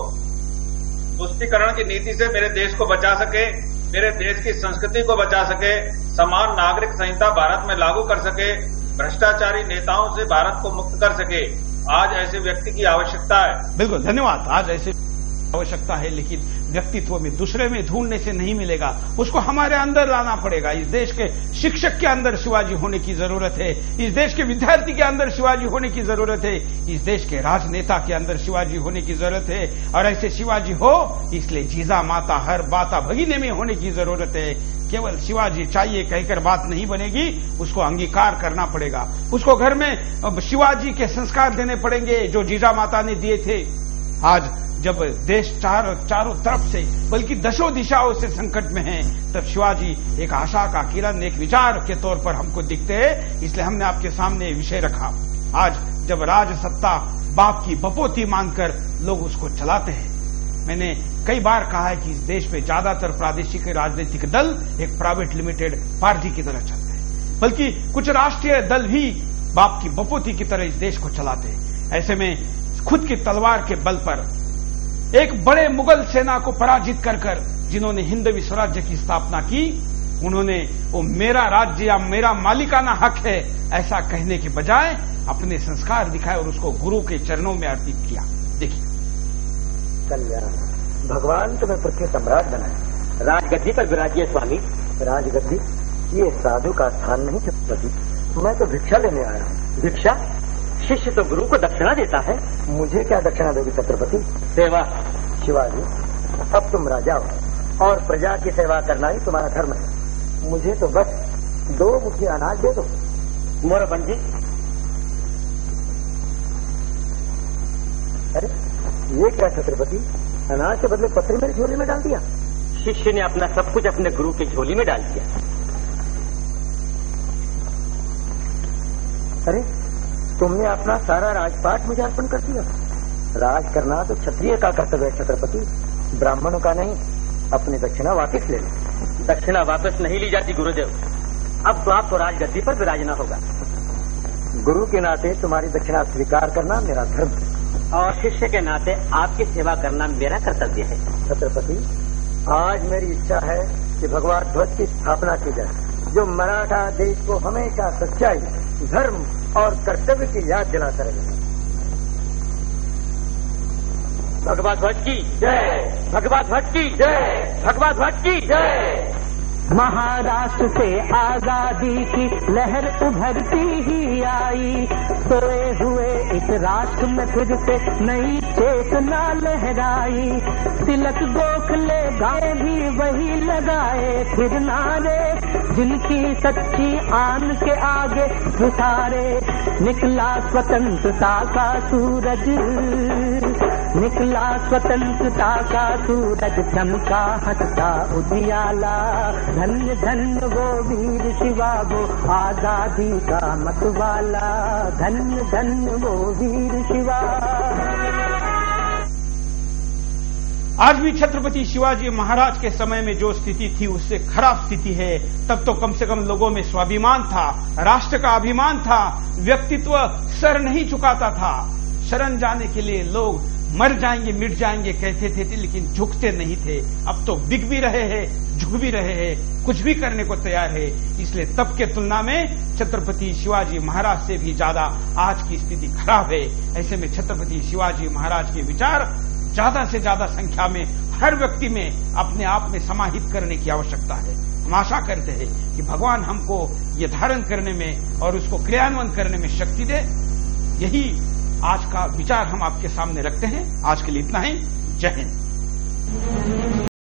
तुष्टीकरण की नीति से मेरे देश को बचा सके, मेरे देश की संस्कृति को बचा सके, समान नागरिक संहिता भारत में लागू कर सके, भ्रष्टाचारी नेताओं से भारत को मुक्त कर सके। आज ऐसे व्यक्ति की आवश्यकता है। बिल्कुल, धन्यवाद। आज ऐसे आवश्यकता है, लेकिन व्यक्तित्व में दूसरे में ढूंढने से नहीं मिलेगा, उसको हमारे अंदर लाना पड़ेगा। इस देश के शिक्षक के अंदर शिवाजी होने की जरूरत है, इस देश के विद्यार्थी के अंदर शिवाजी होने की जरूरत है, इस देश के राजनेता के अंदर शिवाजी होने की जरूरत है। और ऐसे शिवाजी हो, इसलिए जीजा माता हर बाता भगिने में होने की जरूरत है। केवल शिवाजी चाहिए कहकर बात नहीं बनेगी, उसको अंगीकार करना पड़ेगा। उसको घर में शिवाजी के संस्कार देने पड़ेंगे जो जीजा माता ने दिए थे। आज जब देश चारों तरफ से बल्कि दशों दिशाओं से संकट में है, तब शिवाजी एक आशा का किरण, एक विचार के तौर पर हमको दिखते हैं। इसलिए हमने आपके सामने विषय रखा। आज जब राज सत्ता बाप की बपोती मानकर लोग उसको चलाते हैं, मैंने कई बार कहा है कि इस देश में ज्यादातर प्रादेशिक राजनीतिक दल एक प्राइवेट लिमिटेड पार्टी की तरह चलते हैं, बल्कि कुछ राष्ट्रीय दल भी बाप की बपोती की तरह इस देश को चलाते हैं। ऐसे में खुद की तलवार के बल पर एक बड़े मुगल सेना को पराजित कर जिन्होंने हिंदवी स्वराज्य की स्थापना की, उन्होंने वो मेरा राज्य या मेरा मालिकाना हक है ऐसा कहने के बजाय अपने संस्कार दिखाए और उसको गुरु के चरणों में अर्पित किया। देखिए, कल्याण भगवान तुम्हें पृथ्वी सम्राट बनाए, राजगद्दी पर विराजिए स्वामी। राजगद्दी ये साधु का स्थान नहीं छत्रपति, मैं तो भिक्षा लेने आया हूँ। भिक्षा? शिष्य तो गुरु को दक्षिणा देता है। मुझे क्या दक्षिणा दोगी छत्रपति? सेवा। शिवाजी, अब तुम राजा हो और प्रजा की सेवा करना ही तुम्हारा धर्म है। मुझे तो बस 2 मुट्ठी अनाज दे दो। मोरबंजी, अरे ये क्या छत्रपति, अनाज के बदले पत्थर मेरी झोली में डाल दिया। शिष्य ने अपना सब कुछ अपने गुरु की झोली में डाल दिया। अरे तुमने अपना सारा राजपाट मुझे अर्पण कर दिया। राज करना तो क्षत्रिय का कर्तव्य है छत्रपति, ब्राह्मणों का नहीं। अपनी दक्षिणा वापस ले लो। दक्षिणा वापस नहीं ली जाती गुरुदेव, अब तो आपको राजगद्दी पर विराजना होगा। गुरु के नाते तुम्हारी दक्षिणा स्वीकार करना मेरा धर्म है और शिष्य के नाते आपकी सेवा करना मेरा कर्तव्य है। छत्रपति, आज मेरी इच्छा है कि भगवान ध्वज की स्थापना की जाए, जो मराठा देश को हमेशा सच्चाई, धर्म और कर्तव्य की याद दिलाता रहेगा। भगवा ध्वज की जय, भगवा ध्वज की जय, भगवा ध्वज की जय। महाराष्ट्र से आजादी की लहर उभरती ही आई, सोए हुए इस राष्ट्र में फिर से नई चेतना लहराई। तिलक गोखले गाए भी वही लगाए फिर नारे, जिनकी सच्ची आन के आगे उतारे। निकला स्वतंत्रता का सूरज, निकला स्वतंत्रता का सूरज, चमका हंसता उजियाला। धन्य धन्य वो वीर शिवा, वो आजादी का मतवाला। धन्य धन्य वो वीर शिवा। आज भी छत्रपति शिवाजी महाराज के समय में जो स्थिति थी उससे खराब स्थिति है। तब तो कम से कम लोगों में स्वाभिमान था, राष्ट्र का अभिमान था, व्यक्तित्व सर नहीं झुकाता था। शरण जाने के लिए लोग मर जाएंगे मिट जाएंगे कहते थे, लेकिन झुकते नहीं थे। अब तो बिक भी रहे हैं, झुक भी रहे हैं, कुछ भी करने को तैयार है। इसलिए तब के तुलना में छत्रपति शिवाजी महाराज से भी ज्यादा आज की स्थिति खराब है। ऐसे में छत्रपति शिवाजी महाराज के विचार ज्यादा से ज्यादा संख्या में हर व्यक्ति में अपने आप में समाहित करने की आवश्यकता है। हम आशा करते हैं कि भगवान हमको ये धारण करने में और उसको क्रियान्वयन करने में शक्ति दे। यही आज का विचार हम आपके सामने रखते हैं। आज के लिए इतना ही। जय हिंद।